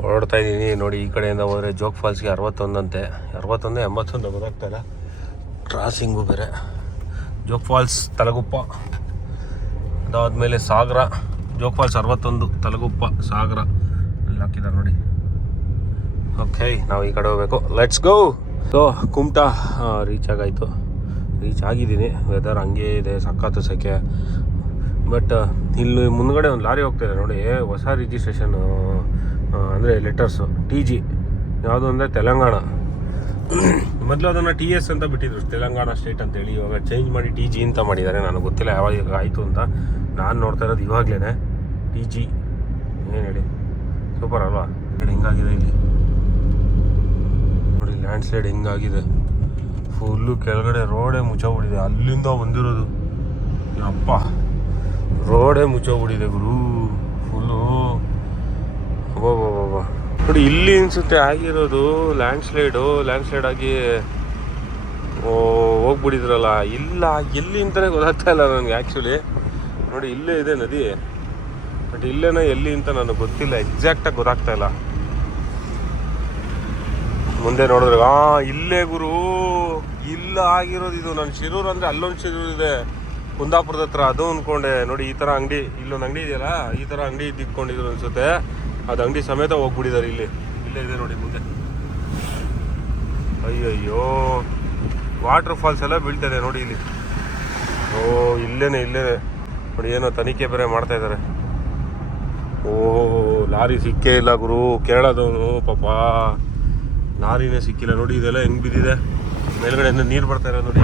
ಹೊರಡ್ತಾ ಇದ್ದೀನಿ ನೋಡಿ. ಈ ಕಡೆಯಿಂದ ಹೋದರೆ ಜೋಗ್ ಫಾಲ್ಸ್ಗೆ 61 ಅಂತೆ, 61 81 ಗೊತ್ತಾಗ್ತಾ ಇಲ್ಲ. ಕ್ರಾಸಿಂಗು ಬೇರೆ. ಜೋಗ್ ಫಾಲ್ಸ್ ತಲಗುಪ್ಪ, ಅದಾದಮೇಲೆ ಸಾಗರ. ಜೋಗ್ ಫಾಲ್ಸ್ 61, ತಲಗುಪ್ಪ, ಸಾಗರ ಇಲ್ಲಿ ಹಾಕಿದ್ದಾರೆ ನೋಡಿ. ಓಕೆ, ನಾವು ಈ ಕಡೆ ಹೋಗ್ಬೇಕು. Let's go. So Kumta reach ಆಗಿದ್ದೀನಿ. ವೆದರ್ ಹಂಗೆ ಇದೆ, ಸಖತ್ತು ಸೆಕೆ. ಬಟ್ ಇಲ್ಲಿ ಮುಂದ್ಗಡೆ ಒಂದು ಲಾರಿ ಹೋಗ್ತಾಯಿದೆ ನೋಡಿ, ಹೊಸ ರಿಜಿಸ್ಟ್ರೇಷನ್ ಅಂದರೆ ಲೆಟರ್ಸು TG. ಯಾವುದು ಅಂದರೆ ತೆಲಂಗಾಣ. ಮೊದಲು ಅದನ್ನು TS ಅಂತ ಬಿಟ್ಟಿದ್ರು, ತೆಲಂಗಾಣ ಸ್ಟೇಟ್ ಅಂತೇಳಿ. ಇವಾಗ ಚೇಂಜ್ ಮಾಡಿ TG ಅಂತ ಮಾಡಿದ್ದಾರೆ. ನನಗೆ ಗೊತ್ತಿಲ್ಲ ಯಾವಾಗ ಆಯಿತು ಅಂತ. ನಾನು ನೋಡ್ತಾ ಇರೋದು ಇವಾಗಲೇ TG. ಏನು ಹೇಳಿ, ಸೂಪರ್ ಅಲ್ವಾ? ಹೆಂಗಾಗಿದೆ ಇಲ್ಲಿ ನೋಡಿ, ಲ್ಯಾಂಡ್ ಸ್ಲೈಡ್ ಹೆಂಗಾಗಿದೆ. ಫುಲ್ಲು ಕೆಳಗಡೆ ರೋಡೇ ಮುಚ್ಚೋಗ್ಬಿಟ್ಟಿದೆ. ಅಲ್ಲಿಂದ ಬಂದಿರೋದು ಅಪ್ಪ, ರೋಡೇ ಮುಚ್ಚೋಗ್ಬಿಟ್ಟಿದೆ ಗುರು ಫುಲ್ಲು. ಒಬ್ಬೊಬ್ಬೊಬ್ಬ ನೋಡಿ, ಇಲ್ಲಿ ಅನಿಸುತ್ತೆ ಆಗಿರೋದು ಲ್ಯಾಂಡ್ ಸ್ಲೈಡ್ ಆಗಿ ಹೋಗ್ಬಿಟ್ಟಿದ್ರಲ್ಲ. ಇಲ್ಲ, ಎಲ್ಲಿ ಅಂತಲೇ ಗೊತ್ತಾಗ್ತಾ ಇಲ್ಲ ನನಗೆ ಆ್ಯಕ್ಚುಲಿ. ನೋಡಿ, ಇಲ್ಲೇ ಇದೆ ನದಿ, ಬಟ್ ಇಲ್ಲೇನ ಎಲ್ಲಿ ಅಂತ ನನಗೆ ಗೊತ್ತಿಲ್ಲ, ಎಕ್ಸಾಕ್ಟಾಗಿ ಗೊತ್ತಾಗ್ತಾ ಇಲ್ಲ. ಮುಂದೆ ನೋಡಿದ್ರೆ ಇಲ್ಲೇ ಗುರು, ಇಲ್ಲ ಆಗಿರೋದು ಇದು. ನಾನು ಶಿರೂರು ಅಂದರೆ ಅಲ್ಲೊಂದು ಶಿರೂರು ಇದೆ ಕುಂದಾಪುರದ ಹತ್ರ, ಅದು ಅಂದ್ಕೊಂಡೆ. ನೋಡಿ, ಈ ಥರ ಅಂಗಡಿ, ಇಲ್ಲೊಂದು ಅಂಗಡಿ ಇದೆಯಲ್ಲ, ಈ ಥರ ಅಂಗಡಿ ಇದ್ದಿಟ್ಕೊಂಡಿದ್ರು ಅನಿಸುತ್ತೆ. ಅದು ಅಂಗಡಿ ಸಮೇತ ಹೋಗ್ಬಿಟ್ಟಿದ್ದಾರೆ. ಇಲ್ಲೇ ಇದೆ ನೋಡಿ ಮುಂದೆ. ಅಯ್ಯಯ್ಯೋ, ವಾಟರ್ ಫಾಲ್ಸ್ ಎಲ್ಲ ಬೀಳ್ತಾಯಿದೆ ನೋಡಿ ಇಲ್ಲಿ. ಇಲ್ಲೇನೆ ನೋಡಿ, ಏನೋ ತನಿಖೆ ಬೇರೆ ಮಾಡ್ತಾ ಇದ್ದಾರೆ. ಲಾರಿ ಸಿಕ್ಕೇ ಇಲ್ಲ ಗುರು. ಕೇರಳದವನು ಪಾಪ ಲಾರಿನೇ ಸಿಕ್ಕಿಲ್ಲ ನೋಡಿ. ಇದೆಲ್ಲ ಹೆಂಗೆ ಬಿದ್ದಿದೆ ಮೇಲ್ಗಡೆ, ನೀರು ಬರ್ತಾ ಇರೋದು ನೋಡಿ.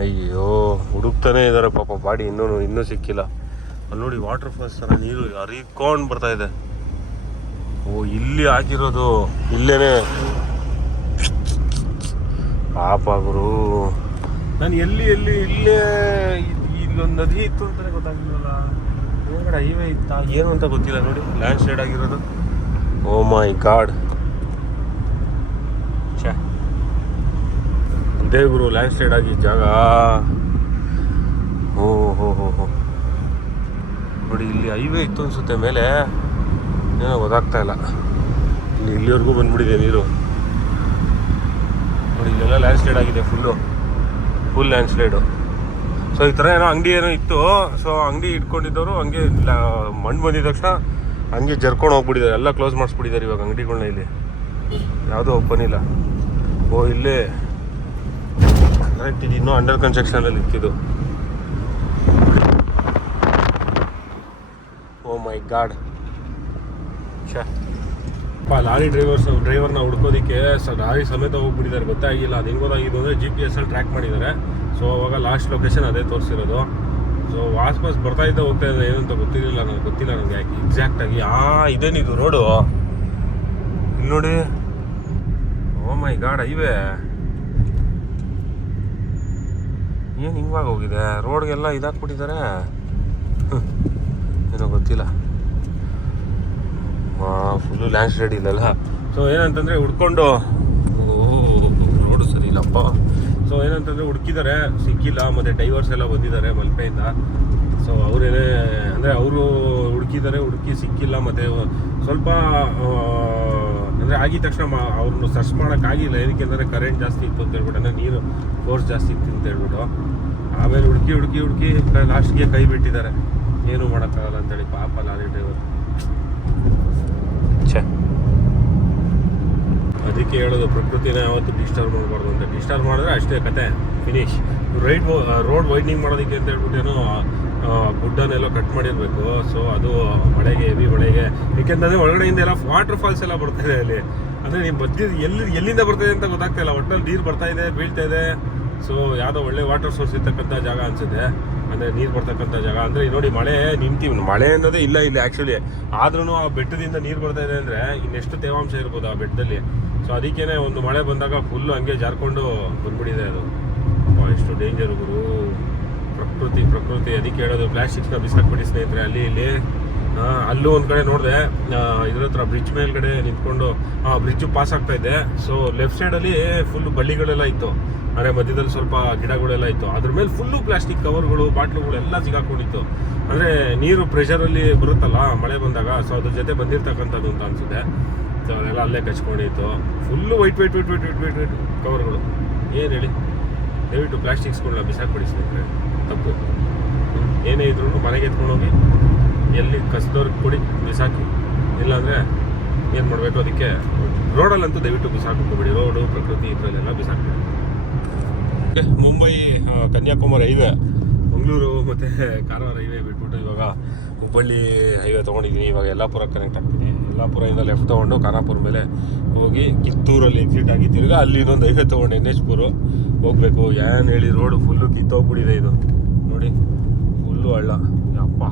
ಅಯ್ಯೋ, ಹುಡುಕ್ತಾನೆ ಇದ್ದಾರೆ ಪಾಪ, ಬಾಡಿ ಇನ್ನೂ ಸಿಕ್ಕಿಲ್ಲ. ಅಲ್ಲಿ ನೋಡಿ, ವಾಟರ್ ಫಾಲ್ಸ್ ಥರ ನೀರು ಹರಿಕೊಂಡು ಬರ್ತಾ ಇದೆ. ಇಲ್ಲಿ ಹಾಕಿರೋದು ಇಲ್ಲೇನೆ ಪಾಪ ಗುರು. ನಾನು ಇಲ್ಲೇ ಇಲ್ಲೊಂದು ನದಿ ಇತ್ತು ಅಂತಲೇ ಗೊತ್ತಾಗಿಲ್ಲಲ್ಲ. ಹೊರಗಡೆ ಹೈವೇ ಇತ್ತಾ ಏನು ಅಂತ ಗೊತ್ತಿಲ್ಲ ನೋಡಿ. ಲ್ಯಾಂಡ್ ಸ್ಲೈಡ್ ಆಗಿರೋದು. ಓ ಮೈ ಗಾಡ್, ಇದೇ ಗುರು ಲ್ಯಾಂಡ್ ಸ್ಲೈಡ್ ಆಗಿ ಜಾಗ. ಹೋ ನೋಡಿ, ಇಲ್ಲಿ ಹೈವೇ ಇತ್ತು ಅನಿಸುತ್ತೆ ಮೇಲೆ, ಏನೋ ಗೊತ್ತಾಗ್ತಾ ಇಲ್ಲ. ಇಲ್ಲಿವರೆಗೂ ಬಂದ್ಬಿಟ್ಟಿದೆ ನೀರು. ನೋಡಿ ಇಲ್ಲೆಲ್ಲ ಲ್ಯಾಂಡ್ ಸ್ಲೈಡ್ ಆಗಿದೆ, ಫುಲ್ ಲ್ಯಾಂಡ್ ಸ್ಲೈಡು. ಸೊ ಈ ಥರ ಏನೋ ಅಂಗಡಿ ಏನೋ ಇತ್ತು. ಸೊ ಅಂಗಡಿ ಇಟ್ಕೊಂಡಿದ್ದವರು ಹಂಗೆ ಮಣ್ಣು ಬಂದಿದ ತಕ್ಷಣ ಹಂಗೆ ಜರ್ಕೊಂಡು ಹೋಗ್ಬಿಟ್ಟಿದ್ದಾರೆ, ಎಲ್ಲ ಕ್ಲೋಸ್ ಮಾಡಿಸ್ಬಿಟ್ಟಿದ್ದಾರೆ ಇವಾಗ ಅಂಗಡಿಗಳನ್ನ. ಇಲ್ಲಿ ಯಾವುದೂ ಓಪನ್ ಇಲ್ಲ. ಓ ಇಲ್ಲೇ ಕರೆಕ್ಟ್ ಇದು ಇನ್ನೂ under ಕನ್ಸ್ಟ್ರಕ್ಷನಲ್ಲಿ ಇತ್ತಿದ್ದು. O my god. Lorry ಡ್ರೈವರ್ನ ಹುಡ್ಕೋದಕ್ಕೆ lorry ಸಮೇತ ಹೋಗ್ಬಿಟ್ಟಿದ್ದಾರೆ, ಗೊತ್ತಾಗಿಲ್ಲ. ಅದು ಹೆಂಗೆ ಗೊತ್ತಾಗಿದ್ದು ಅಂದರೆ GPS ಅಲ್ಲಿ ಟ್ರ್ಯಾಕ್ ಮಾಡಿದ್ದಾರೆ. ಸೊ ಅವಾಗ ಲಾಸ್ಟ್ ಲೊಕೇಶನ್ ಅದೇ ತೋರಿಸಿರೋದು. ಸೊ ವಾಪಸ್ ಬರ್ತಾ ಇದ್ದ ಹೋಗ್ತಾ ಇದ್ದ ಏನಂತ ಗೊತ್ತಿಲ್ಲ ನನಗೆ ಎಕ್ಸಾಕ್ಟಾಗಿ. ಇದೇನಿದು ರೋಡು ಇಲ್ಲಿ ನೋಡಿ. ಓ ಮೈ ಗಾಡ್, ಹೈವೇ ಏನು ಹಿಂಗಾಗಿ ಹೋಗಿದೆ, ರೋಡ್ಗೆಲ್ಲ ಇದಾಕ್ಬಿಟ್ಟಿದ್ದಾರೆ, ಏನೋ ಗೊತ್ತಿಲ್ಲ. ಫುಲ್ಲು ಲ್ಯಾಂಡ್ ಸ್ಲೈಡ್ ಇಲ್ಲಲ್ಲ. ಸೊ ಏನಂತಂದರೆ ಹುಡ್ಕೊಂಡು ರೋಡು ಸರಿ ಇಲ್ಲಪ್ಪ. ಸೊ ಏನಂತಂದರೆ ಹುಡುಕಿದ್ದಾರೆ, ಸಿಕ್ಕಿಲ್ಲ. ಮತ್ತು ಡೈವರ್ಸ್ ಎಲ್ಲ ಬಂದಿದ್ದಾರೆ ಮಲ್ಪೆಯಿಂದ. ಸೊ ಅವರೇನೇ ಅಂದರೆ ಅವರು ಹುಡುಕಿ ಸಿಕ್ಕಿಲ್ಲ. ಮತ್ತು ಸ್ವಲ್ಪ ಅಂದರೆ ಆಗಿದ ತಕ್ಷಣ ಅವ್ರನ್ನ ಸರ್ಚ್ ಮಾಡೋಕ್ಕಾಗಿಲ್ಲ. ಏನಕ್ಕೆ ಅಂದರೆ ಕರೆಂಟ್ ಜಾಸ್ತಿ ಇತ್ತು ಅಂತ ಹೇಳ್ಬಿಟ್ಟು, ಅಂದರೆ ನೀರು ಫೋರ್ಸ್ ಜಾಸ್ತಿ ಇತ್ತು ಅಂತ ಹೇಳ್ಬಿಟ್ಟು. ಆಮೇಲೆ ಹುಡುಕಿ ಲಾಸ್ಟ್ಗೆ ಕೈ ಬಿಟ್ಟಿದ್ದಾರೆ. ಏನೂ ಮಾಡೋಕ್ಕಾಗಲ್ಲ ಅಂತೇಳಿ ಪಾಪ ಲಾರಿ ಡ್ರೈವರ್. ಅದಕ್ಕೆ ಹೇಳೋದು, ಪ್ರಕೃತಿನ ಯಾವತ್ತು ಡಿಸ್ಟರ್ಬ್ ಮಾಡಬಾರ್ದು ಅಂತ. ಡಿಸ್ಟರ್ಬ್ ಮಾಡಿದ್ರೆ ಅಷ್ಟೇ ಕತೆ, ಫಿನಿಶ್. ರೋಡ್ ವೈಡ್ನಿಂಗ್ ಮಾಡೋದಕ್ಕೆ ಅಂತ ಹೇಳ್ಬಿಟ್ಟೇನೋ ಗುಡ್ಡನ್ನೆಲ್ಲ ಕಟ್ ಮಾಡಿರಬೇಕು. ಸೊ ಅದು ಮಳೆಗೆ, ಹೆವಿ ಮಳೆಗೆ, ಏಕೆಂದರೆ ಒಳಗಡೆಯಿಂದ ಎಲ್ಲ ವಾಟರ್ ಫಾಲ್ಸ್ ಎಲ್ಲ ಬರ್ತಾಯಿದೆ ಅಲ್ಲಿ. ಅಂದರೆ ನೀವು ಎಲ್ಲಿಂದ ಬರ್ತಾಯಿದೆ ಅಂತ ಗೊತ್ತಾಗ್ತಾಯಿಲ್ಲ. ಒಟ್ಟಲ್ಲಿ ನೀರು ಬರ್ತಾಯಿದೆ, ಬೀಳ್ತಾ ಇದೆ. ಸೊ ಯಾವುದೋ ಒಳ್ಳೆ ವಾಟರ್ ಸೋರ್ಸ್ ಇರ್ತಕ್ಕಂಥ ಜಾಗ ಅನಿಸುತ್ತೆ, ಅಂದರೆ ನೀರು ಬರ್ತಕ್ಕಂಥ ಜಾಗ. ಅಂದರೆ ನೋಡಿ ಮಳೆ ಮಳೆ ಅನ್ನೋದೇ ಇಲ್ಲ ಇಲ್ಲಿ ಆ್ಯಕ್ಚುಲಿ. ಆದ್ರೂ ಆ ಬೆಟ್ಟದಿಂದ ನೀರು ಬರ್ತಾ ಇದೆ ಅಂದರೆ ಇನ್ನೆಷ್ಟು ತೇವಾಂಶ ಇರ್ಬೋದು ಆ ಬೆಟ್ಟದಲ್ಲಿ. ಸೊ ಅದಕ್ಕೇ ಒಂದು ಮಳೆ ಬಂದಾಗ ಫುಲ್ಲು ಹಂಗೆ ಜಾರ್ಕೊಂಡು ಬಂದ್ಬಿಟ್ಟಿದೆ ಅದು. ಎಷ್ಟು ಡೇಂಜರ್ ಗುರು ಪ್ರಕೃತಿ. ಅದಕ್ಕೆ ಹೇಳೋದು, ಪ್ಲಾಸ್ಟಿಕ್ಸ್ನ ಬಿಸಾಕ್ಬಿಡಿ ಸ್ನೇಹಿತರೆ ಅಲ್ಲಿ ಇಲ್ಲಿ. ಅಲ್ಲೂ ಒಂದು ಕಡೆ ನೋಡಿದೆ, ಇದ್ರ ಹತ್ರ ಬ್ರಿಡ್ಜ್ ಮೇಲ್ಗಡೆ ನಿಂತ್ಕೊಂಡು ಬ್ರಿಡ್ಜು ಪಾಸ್ ಆಗ್ತಾ ಇದ್ದೆ. ಸೊ ಲೆಫ್ಟ್ ಸೈಡಲ್ಲಿ ಫುಲ್ಲು ಬಳ್ಳಿಗಳೆಲ್ಲ ಇತ್ತು, ಅಂದರೆ ಮಧ್ಯದಲ್ಲಿ ಸ್ವಲ್ಪ ಗಿಡಗಳೆಲ್ಲ ಇತ್ತು. ಅದ್ರ ಮೇಲೆ ಫುಲ್ಲು ಪ್ಲಾಸ್ಟಿಕ್ ಕವರ್ಗಳು, ಬಾಟ್ಲುಗಳು ಎಲ್ಲ ಸಿಗಾಕೊಂಡಿತ್ತು. ಅಂದರೆ ನೀರು ಪ್ರೆಷರಲ್ಲಿ ಬರುತ್ತಲ್ಲ ಮಳೆ ಬಂದಾಗ, ಸೊ ಅದ್ರ ಜೊತೆ ಬಂದಿರ್ತಕ್ಕಂಥದ್ದು ಅಂತ ಅನಿಸುತ್ತೆ. ಸೊ ಅದೆಲ್ಲ ಅಲ್ಲೇ ಕಚ್ಕೊಂಡಿತ್ತು. Full white ಕವರ್ಗಳು. ಏನು ಹೇಳಿ, ದಯವಿಟ್ಟು ಪ್ಲಾಸ್ಟಿಕ್ಸ್ಗಳನ್ನ ಬಿಸಾಕ್ಬಿಡಿ ಸ್ನೇಹಿತರೆ, ತಪ್ಪು. ಏನೇ ಇದ್ರೂ ಮನೆಗೆ ಎತ್ಕೊಂಡೋಗಿ ಎಲ್ಲಿ ಕಸದವ್ರಿಗೆ ಕೊಡಿ, ಬಿಸಾಕಿ. ಇಲ್ಲಾಂದರೆ ಏನು ಮಾಡಬೇಕು, ಅದಕ್ಕೆ ರೋಡಲ್ಲಂತೂ ದಯವಿಟ್ಟು ಬಿಸಾಕೋಬಿಡಿ. ರೋಡು, ಪ್ರಕೃತಿ ಇದರಲ್ಲೆಲ್ಲ ಬಿಸಾಕ್ಬಿಡಿ. ಮುಂಬೈ ಕನ್ಯಾಕುಮಾರಿ ಹೈವೇ, ಮಂಗಳೂರು ಮತ್ತು ಕಾರವಾರ ಹೈವೇ ಬಿಟ್ಬಿಟ್ಟು ಇವಾಗ ಹುಬ್ಬಳ್ಳಿ ಹೈವೇ ತೊಗೊಂಡಿದ್ದೀನಿ. ಇವಾಗ ಯಲ್ಲಾಪುರ ಕನೆಕ್ಟ್ ಆಗ್ತೀನಿ. ಯಲ್ಲಾಪುರದಿಂದ ಲೆಫ್ಟ್ ತೊಗೊಂಡು ಖಾನಾಪುರ ಮೇಲೆ ಹೋಗಿ ಕಿತ್ತೂರಲ್ಲಿ ಎಕ್ಸಿಟ್ ಆಗಿ ತಿರ್ಗಾ ಅಲ್ಲಿ ಇನ್ನೊಂದು ಹೈವೇ ತೊಗೊಂಡು NH 4 ಹೋಗಬೇಕು. ಏನು ಹೇಳಿ, ರೋಡು ಫುಲ್ಲು ಕಿತ್ತೋಗ್ಬಿಟ್ಟಿದೆ ಇದು ನೋಡಿ, ಫುಲ್ಲು ಹಳ್ಳ. ಯಪ್ಪ,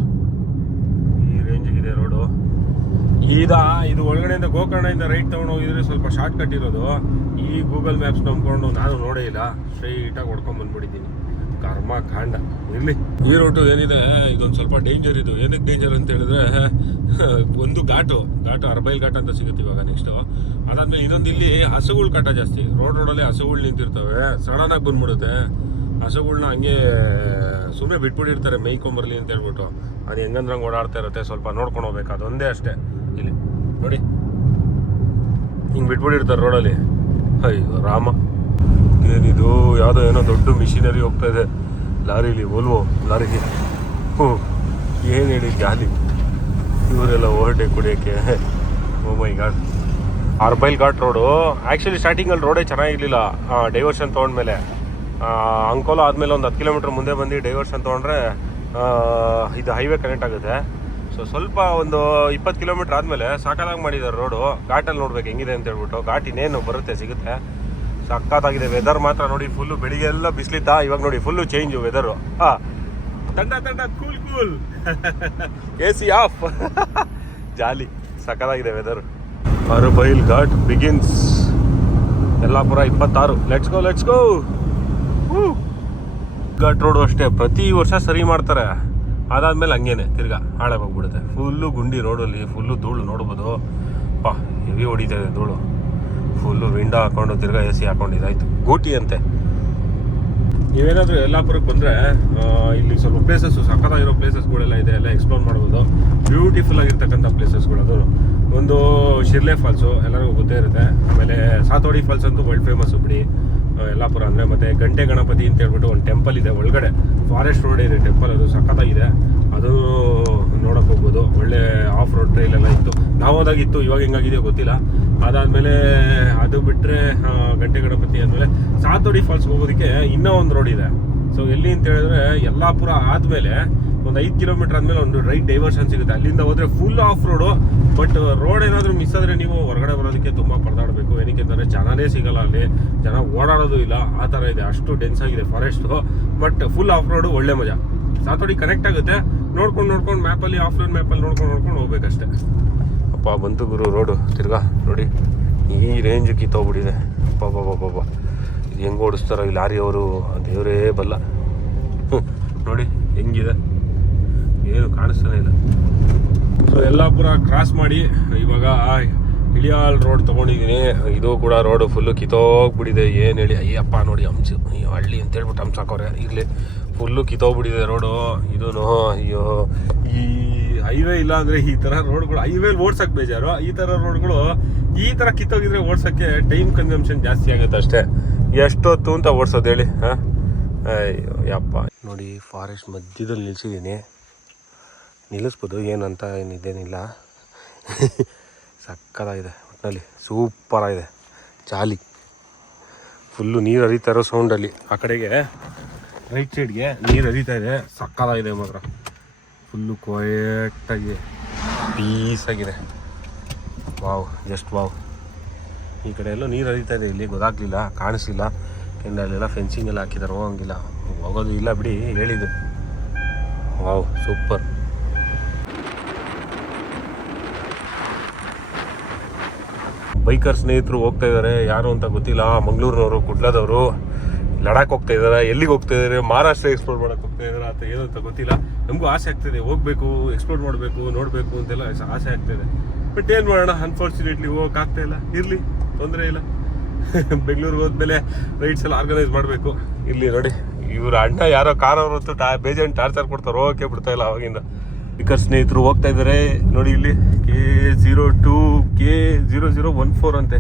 ಈ ರೇಂಜಿಗಿದೆ ರೋಡು. ಇದು ಒಳಗಡೆಯಿಂದ ಗೋಕರ್ಣದಿಂದ ರೈಟ್ ತೊಗೊಂಡು ಹೋಗಿದ್ರೆ ಸ್ವಲ್ಪ ಶಾರ್ಟ್ ಕಟ್ ಇರೋದು. ಈ ಗೂಗಲ್ ಮ್ಯಾಪ್ಸ್ ನಂಬ್ಕೊಂಡು ನಾನು ನೋಡೇ ಇಲ್ಲ, ಸ್ಟ್ರೈಟಾಗಿ ಹೊಡ್ಕೊಂಡು ಬಂದ್ಬಿಟ್ಟಿದ್ದೀನಿ. ಕರ್ಮ ಕಾಂಡ. ಇರಲಿ, ಈ ರೋಟು ಏನಿದೆ ಇದೊಂದು ಸ್ವಲ್ಪ ಡೇಂಜರ್. ಇದು ಏನಕ್ಕೆ ಡೇಂಜರ್ ಅಂತ ಹೇಳಿದ್ರೆ, ಒಂದು ಘಾಟು ಅರ್ಬೈಲ್ ಘಾಟ್ ಅಂತ ಸಿಗುತ್ತೆ ಇವಾಗ ನೆಕ್ಸ್ಟು. ಅದಾದ್ಮೇಲೆ ಇನ್ನೊಂದು, ಇಲ್ಲಿ ಹಸುಗಳ ಕಾಟ ಜಾಸ್ತಿ. ರೋಡಲ್ಲಿ ಹಸುಗಳು ನಿಂತಿರ್ತವೆ, ಸಡನ್ನಾಗಿ ಬಂದ್ಬಿಡುತ್ತೆ. ಹಸುಗಳ್ನ ಹಂಗೆ ಸುಮ್ಮನೆ ಬಿಟ್ಬಿಟ್ಟಿರ್ತಾರೆ ಮೇಯ್ಕೊಂಬರ್ಲಿ ಅಂತ ಹೇಳ್ಬಿಟ್ಟು. ಅದು ಹೆಂಗಂದ್ರಂಗೆ ಓಡಾಡ್ತಾ ಇರುತ್ತೆ, ಸ್ವಲ್ಪ ನೋಡ್ಕೊಂಡು ಹೋಗ್ಬೇಕು. ಅದೊಂದೇ ಅಷ್ಟೇ. ಇಲ್ಲಿ ನೋಡಿ, ಹಿಂಗೆ ಬಿಟ್ಬಿಟ್ಟಿರ್ತಾರೆ ರೋಡಲ್ಲಿ. ಅಯ್ಯೋ ರಾಮ, ಏನಿದು ಯಾವುದೋ ಏನೋ ದೊಡ್ಡ ಮಿಷಿನರಿ ಹೋಗ್ತಾ ಇದೆ ಲಾರಿಲಿ, ವೋಲ್ವೋ ಲಾರಿಗೆ. ಏನು ಹೇಳಿ ಗಾಲಿ, ಇವರೆಲ್ಲ ಓವರ್ಟೇಕ್ ಕುಡಿಯೋಕ್ಕೆ. ಓ my god. ಅರ್ಬೈಲ್ ghat road actually ಸ್ಟಾರ್ಟಿಂಗಲ್ಲಿ ರೋಡೇ ಚೆನ್ನಾಗಿರಲಿಲ್ಲ. ಡೈವರ್ಷನ್ ತೊಗೊಂಡ್ಮೇಲೆ ಅಂಕೋಲ ಆದಮೇಲೆ ಒಂದು 10 ಕಿಲೋಮೀಟ್ರ್ ಮುಂದೆ ಬಂದು ಡೈವರ್ಷನ್ ತೊಗೊಂಡ್ರೆ ಇದು ಹೈವೇ ಕನೆಕ್ಟ್ ಆಗುತ್ತೆ. ಸೊ ಸ್ವಲ್ಪ ಒಂದು 20 ಕಿಲೋಮೀಟ್ರ್ ಆದಮೇಲೆ ಸಾಕಾಗಿ ಮಾಡಿದ್ದಾರೆ ರೋಡು. ಘಾಟಲ್ಲಿ ನೋಡ್ಬೇಕು ಹೆಂಗಿದೆ ಅಂತ ಹೇಳ್ಬಿಟ್ಟು. ಘಾಟ್ ಇನ್ನೇನು ಬರುತ್ತೆ, ಸಿಗುತ್ತೆ. ಸಕ್ಕತ್ತಾಗಿದೆ. ವೆದರ್ ಮಾತ್ರ ನೋಡಿ, ಫುಲ್ಲು ಬೆಳಿಗ್ಗೆ ಎಲ್ಲ ಬಿಸಿಲಿತ್ತಾ, ಇವಾಗ ನೋಡಿ ಫುಲ್ಲು ಚೇಂಜು ವೆದರು. ತಂಡ ಕೂಲ್ AC ಆಫ್. ಜಾಲಿ, ಸಕ್ಕತ್ತಾಗಿದೆ weather. Arbail Ghat begins. Yellapur 26. Let's go. Ghat road ಅಷ್ಟೇ, ಪ್ರತಿ ವರ್ಷ ಸರಿ ಮಾಡ್ತಾರೆ. ಅದಾದ್ಮೇಲೆ ಹಂಗೇನೆ ತಿರ್ಗಾ ಹಾಳಾಗಿ ಹೋಗ್ಬಿಡುತ್ತೆ. ಫುಲ್ಲು ಗುಂಡಿ ರೋಡಲ್ಲಿ, ಫುಲ್ಲು ಧೂಳು ನೋಡ್ಬೋದು. ಹೆವಿ ಹೊಡಿತಾ ಇದೆ ಧೂಳು. ಫುಲ್ಲು ವಿಂಡೋ ಹಾಕೊಂಡು ತಿರ್ಗಾ AC ಹಾಕೊಂಡಿದ್ದಾಯ್ತು. ಗೋಟಿ ಅಂತೆ. ನೀವೇನಾದರೂ ಯಲ್ಲಾಪುರಕ್ಕೆ ಬಂದರೆ ಇಲ್ಲಿ ಸ್ವಲ್ಪ ಪ್ಲೇಸಸ್ಸು, ಸಕ್ಕತ್ತಾಗಿರೋ ಪ್ಲೇಸಸ್ಗಳೆಲ್ಲ ಇದೆ, ಎಲ್ಲ ಎಕ್ಸ್ಪ್ಲೋರ್ ಮಾಡ್ಬೋದು. ಬ್ಯೂಟಿಫುಲ್ ಆಗಿರ್ತಕ್ಕಂಥ ಪ್ಲೇಸಸ್ಗಳು. ಅದು ಒಂದು ಶಿರ್ಲೆ ಫಾಲ್ಸು ಎಲ್ಲರಿಗೂ ಗೊತ್ತೇ ಇರುತ್ತೆ. ಆಮೇಲೆ ಸಾತೋಡಿ ಫಾಲ್ಸ್ ಅಂತೂ ವರ್ಲ್ಡ್ ಫೇಮಸ್ಸು ಬಿಡಿ. ಯಲ್ಲಾಪುರ ಅಂದರೆ. ಮತ್ತು ಗಂಟೆ ಗಣಪತಿ ಅಂತ ಹೇಳ್ಬಿಟ್ಟು ಒಂದು ಟೆಂಪಲ್ ಇದೆ ಒಳಗಡೆ, ಫಾರೆಸ್ಟ್ ರೋಡ್ ಇದೆ ಟೆಂಪಲ್, ಅದು ಸಖತ್ತಾಗಿದೆ. ಅದು ನೋಡೋಕೆ ಹೋಗ್ಬೋದು. ಒಳ್ಳೆ ಆಫ್ ರೋಡ್ ಟ್ರೈಲ್ ಎಲ್ಲ ಇತ್ತು, ನಾವು ಹೋದಾಗಿತ್ತು, ಇವಾಗ ಹೆಂಗಾಗಿದೆಯೋ ಗೊತ್ತಿಲ್ಲ. ಅದಾದಮೇಲೆ ಅದು ಬಿಟ್ಟರೆ ಗಂಟೆ ಗಣಪತಿ ಆದಮೇಲೆ ಸಾತೋಡಿ ಫಾಲ್ಸ್ಗೆ ಹೋಗೋದಕ್ಕೆ ಇನ್ನೂ ಒಂದು ರೋಡ್ ಇದೆ. ಸೊ ಎಲ್ಲಿ ಅಂತ ಹೇಳಿದ್ರೆ ಯಲ್ಲಾಪುರ ಆದಮೇಲೆ ಒಂದು 5 ಕಿಲೋಮೀಟರ್ ಆದಮೇಲೆ ಒಂದು ರೈಟ್ ಡೈವರ್ಷನ್ ಸಿಗುತ್ತೆ. ಅಲ್ಲಿಂದ ಹೋದರೆ full of road. But road ಏನಾದರೂ ಮಿಸ್ ಆದರೆ ನೀವು ಹೊರಗಡೆ ಬರೋದಕ್ಕೆ ತುಂಬ ಪರದಾಡಬೇಕು. ಏನಕ್ಕೆ ಅಂತಂದರೆ ಜನನೇ ಸಿಗಲ್ಲ, ಅಲ್ಲಿ ಜನ ಓಡಾಡೋದು ಇಲ್ಲ, ಆ ಥರ ಇದೆ, ಅಷ್ಟು ಡೆನ್ಸ್ ಆಗಿದೆ forest. But full of road ಒಳ್ಳೆ ಮಜಾ. ಸಾತೋಡಿ ಕನೆಕ್ಟ್ ಆಗುತ್ತೆ, ನೋಡ್ಕೊಂಡು ಮ್ಯಾಪಲ್ಲಿ ಆಫ್ಲೈನ್ ಮ್ಯಾಪಲ್ಲಿ ನೋಡ್ಕೊಂಡು ಹೋಗ್ಬೇಕಷ್ಟೆ. ಅಪ್ಪ ಬಂತು ಗುರು ರೋಡು ತಿರ್ಗಾ ನೋಡಿ, ಈ ರೇಂಜ್ ಕಿತ್ತೋಗ್ಬಿಟ್ಟಿದೆ. ಅಪ್ಪ ಇದು ಹೆಂಗೆ ಓಡಿಸ್ತಾರೋ ಈ ಲಾರಿಯವರು, ದೇವರೇ ಬಲ್ಲ. ನೋಡಿ ಹೆಂಗಿದೆ, ಏನು ಕಾಣಿಸ್ತಾನೆ ಇಲ್ಲ. ಸೊ ಯಲ್ಲಾಪುರ ಕ್ರಾಸ್ ಮಾಡಿ ಇವಾಗ ಇಳಿಯಾಲ್ ರೋಡ್ ತೊಗೊಂಡಿದ್ದೀನಿ. ಇದು ಕೂಡ ರೋಡು ಫುಲ್ಲು ಕಿತ್ತೋಗ್ಬಿಟ್ಟಿದೆ. ಏನು ಹೇಳಿ, ಅಯ್ಯಪ್ಪ ನೋಡಿ ಹಂಸು, ಅಯ್ಯೋ ಹಳ್ಳಿ ಅಂತ ಹೇಳ್ಬಿಟ್ಟು ಹಂಸ ಹಾಕೋರೆ. ಇರಲಿ, ಫುಲ್ಲು ಕಿತ್ತೋಗ್ಬಿಟ್ಟಿದೆ ರೋಡು. ಇದೂ ಅಯ್ಯೋ, ಈ ಹೈವೇ ಇಲ್ಲ ಅಂದರೆ ಈ ಥರ ರೋಡ್ಗಳು, ಹೈವೇಲಿ ಓಡ್ಸೋಕ್ಕೆ ಬೇಜಾರು. ಈ ಥರ ರೋಡ್ಗಳು ಈ ಥರ ಕಿತ್ತೋಗಿದ್ರೆ ಓಡ್ಸೋಕ್ಕೆ ಟೈಮ್ ಕನ್ಸಂಪ್ಷನ್ ಜಾಸ್ತಿ ಆಗುತ್ತೆ ಅಷ್ಟೇ. ಎಷ್ಟೊತ್ತು ಅಂತ ಓಡಿಸೋದು ಹೇಳಿ. ಹಾಂ, ಅಯ್ಯೋ ಯಪ್ಪ. ನೋಡಿ ಫಾರೆಸ್ಟ್ ಮಧ್ಯದಲ್ಲಿ ನಿಲ್ಸಿದ್ದೀನಿ, ನಿಲ್ಲಿಸ್ಬೋದು, ಏನಂತ ಏನಿದೇನಿಲ್ಲ. ಸಕ್ಕತ್ತಾಗಿದೆ, ಒಟ್ಟಿನಲ್ಲಿ ಸೂಪರಾಗಿದೆ. ಜಾಲಿ ಫುಲ್ಲು ನೀರು ಹರಿತಾ ಇರೋ ಸೌಂಡಲ್ಲಿ. ಆ ಕಡೆಗೆ ರೈಟ್ ಸೈಡ್ಗೆ ನೀರು ಹರಿತಾ ಇದೆ, ಸಕ್ಕತ್ತಾಗಿದೆ ಮಾತ್ರ. ಫುಲ್ಲು ಕ್ವೈಟಾಗಿ ಪೀಸಾಗಿದೆ. Wow, just wow. ಈ ಕಡೆ ಎಲ್ಲೋ ನೀರು ಹರಿತಾ ಇದೆ, ಇಲ್ಲಿ ಗೊತ್ತಾಗಲಿಲ್ಲ, ಕಾಣಿಸ್ಲಿಲ್ಲ. ಯಾಕೆಂದರೆ ಅಲ್ಲೆಲ್ಲ ಫೆನ್ಸಿಂಗ್ ಎಲ್ಲ ಹಾಕಿದ್ದಾರೆ, ಹೋಗಂಗಿಲ್ಲ, ಹೋಗೋದು ಇಲ್ಲ ಬಿಡಿ, ಹೇಳಿದ್ದು. Wow, super. ಬೈಕರ್ ಸ್ನೇಹಿತರು ಹೋಗ್ತಾ ಇದ್ದಾರೆ, ಯಾರು ಅಂತ ಗೊತ್ತಿಲ್ಲ. ಮಂಗಳೂರಿನವರು, ಕುಡ್ಲದವರು, ಲಡಾಖ್ ಹೋಗ್ತಾ ಇದ್ದಾರೆ. ಎಲ್ಲಿಗೆ ಹೋಗ್ತಾ ಇದ್ದಾರೆ? ಮಹಾರಾಷ್ಟ್ರ ಎಕ್ಸ್ಪ್ಲೋರ್ ಮಾಡೋಕ್ಕೆ ಹೋಗ್ತಾ ಇದ್ದಾರೆ ಅಂತ ಏನು ಅಂತ ಗೊತ್ತಿಲ್ಲ. ನಮಗೂ ಆಸೆ ಆಗ್ತಾಯಿದೆ, ಹೋಗಬೇಕು, ಎಕ್ಸ್ಪ್ಲೋರ್ ಮಾಡಬೇಕು, ನೋಡಬೇಕು ಅಂತೆಲ್ಲ ಆಸೆ ಆಗ್ತಾಯಿದೆ. ಬಟ್ ಏನು ಮಾಡೋಣ, ಅನ್ಫಾರ್ಚುನೇಟ್ಲಿ ಹೋಗೋಕ್ಕಾಗ್ತಾ ಇಲ್ಲ. ಇರಲಿ, ತೊಂದರೆ ಇಲ್ಲ. ಬೆಂಗಳೂರಿಗೆ ಹೋದ್ಮೇಲೆ ರೈಡ್ಸ್ ಎಲ್ಲ ಆರ್ಗನೈಸ್ ಮಾಡಬೇಕು. ಇಲ್ಲಿ ನೋಡಿ, ಇವ್ರ ಅಣ್ಣ ಯಾರೋ ಕಾರ್ ಅವರು ಬೇಜಾನ್ ಟಾರ್ಚರ್ ಕೊಡ್ತಾರೆ, ಹೋಗೋಕ್ಕೆ ಬಿಡ್ತಾ ಇಲ್ಲ ಅವಾಗಿಂದ. ಸ್ಪೀಕರ್ ಸ್ನೇಹಿತರು ಹೋಗ್ತಾ ಇದ್ದಾರೆ ನೋಡಿ, ಇಲ್ಲಿ K02K0014 ಅಂತೆ.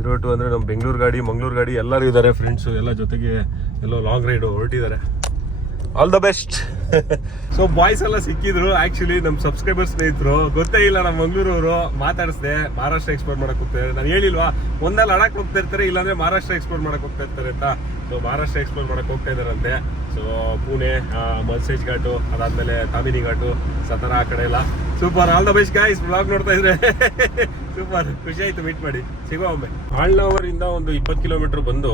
02 ಅಂದರೆ ನಮ್ಮ ಬೆಂಗಳೂರು ಗಾಡಿ, ಮಂಗಳೂರು ಗಾಡಿ ಎಲ್ಲರೂ ಇದ್ದಾರೆ, ಫ್ರೆಂಡ್ಸು ಎಲ್ಲ ಜೊತೆಗೆ ಎಲ್ಲೋ ಲಾಂಗ್ ರೈಡು ಹೊರಟಿದ್ದಾರೆ. All the best. So boys ಎಲ್ಲ ಸಿಕ್ಕಿದ್ರು, ಆ್ಯಕ್ಚುಲಿ ನಮ್ಮ ಸಬ್ಸ್ಕ್ರೈಬರ್ ಸ್ನೇಹಿತರು. ಗೊತ್ತೇ ಇಲ್ಲ, ನಮ್ಮ ಮಂಗಳೂರವರು ಮಾತಾಡಿಸ್ದೆ. ಮಹಾರಾಷ್ಟ್ರ ಎಕ್ಸ್ಪ್ಲೋರ್ ಮಾಡಕ್ಕೆ ಹೋಗ್ತಾರೆ, ನಾನು ಹೇಳಿಲ್ವಾ, ಒಂದಲ್ಲ ಲಡಾಖ್ ಹೋಗ್ತಾ ಇರ್ತಾರೆ, ಇಲ್ಲಾಂದರೆ ಮಹಾರಾಷ್ಟ್ರ ಎಕ್ಸ್ಪ್ಲೋರ್ ಮಾಡಕ್ಕೆ ಹೋಗ್ತಾ ಇರ್ತಾರೆ ಅಂತ. ಸೊ ಮಹಾರಾಷ್ಟ್ರ ಎಕ್ಸ್ಪ್ಲೋರ್ ಮಾಡಕ್ಕೆ ಹೋಗ್ತಾ ಇದ್ದಾರಂತೆ. ಸೊ ಪುಣೆ, ಮಲ್ಸೇಜ್ ಘಾಟು, ಅದಾದಮೇಲೆ ತಾಮಿನಿ ಘಾಟು, ಸತಾರಾ ಆ ಕಡೆ ಎಲ್ಲ. Super, all the best guys. Blog ನೋಡ್ತಾ ಇದ್ರೆ ಸೂಪರ್, ಖುಷಿ ಆಯಿತು ಮೀಟ್ ಮಾಡಿ. ಸಿಗುವ ಒಮ್ಮೆ. ಆಳ್ನವರಿಂದ ಒಂದು 20 ಕಿಲೋಮೀಟ್ರ್ ಬಂದು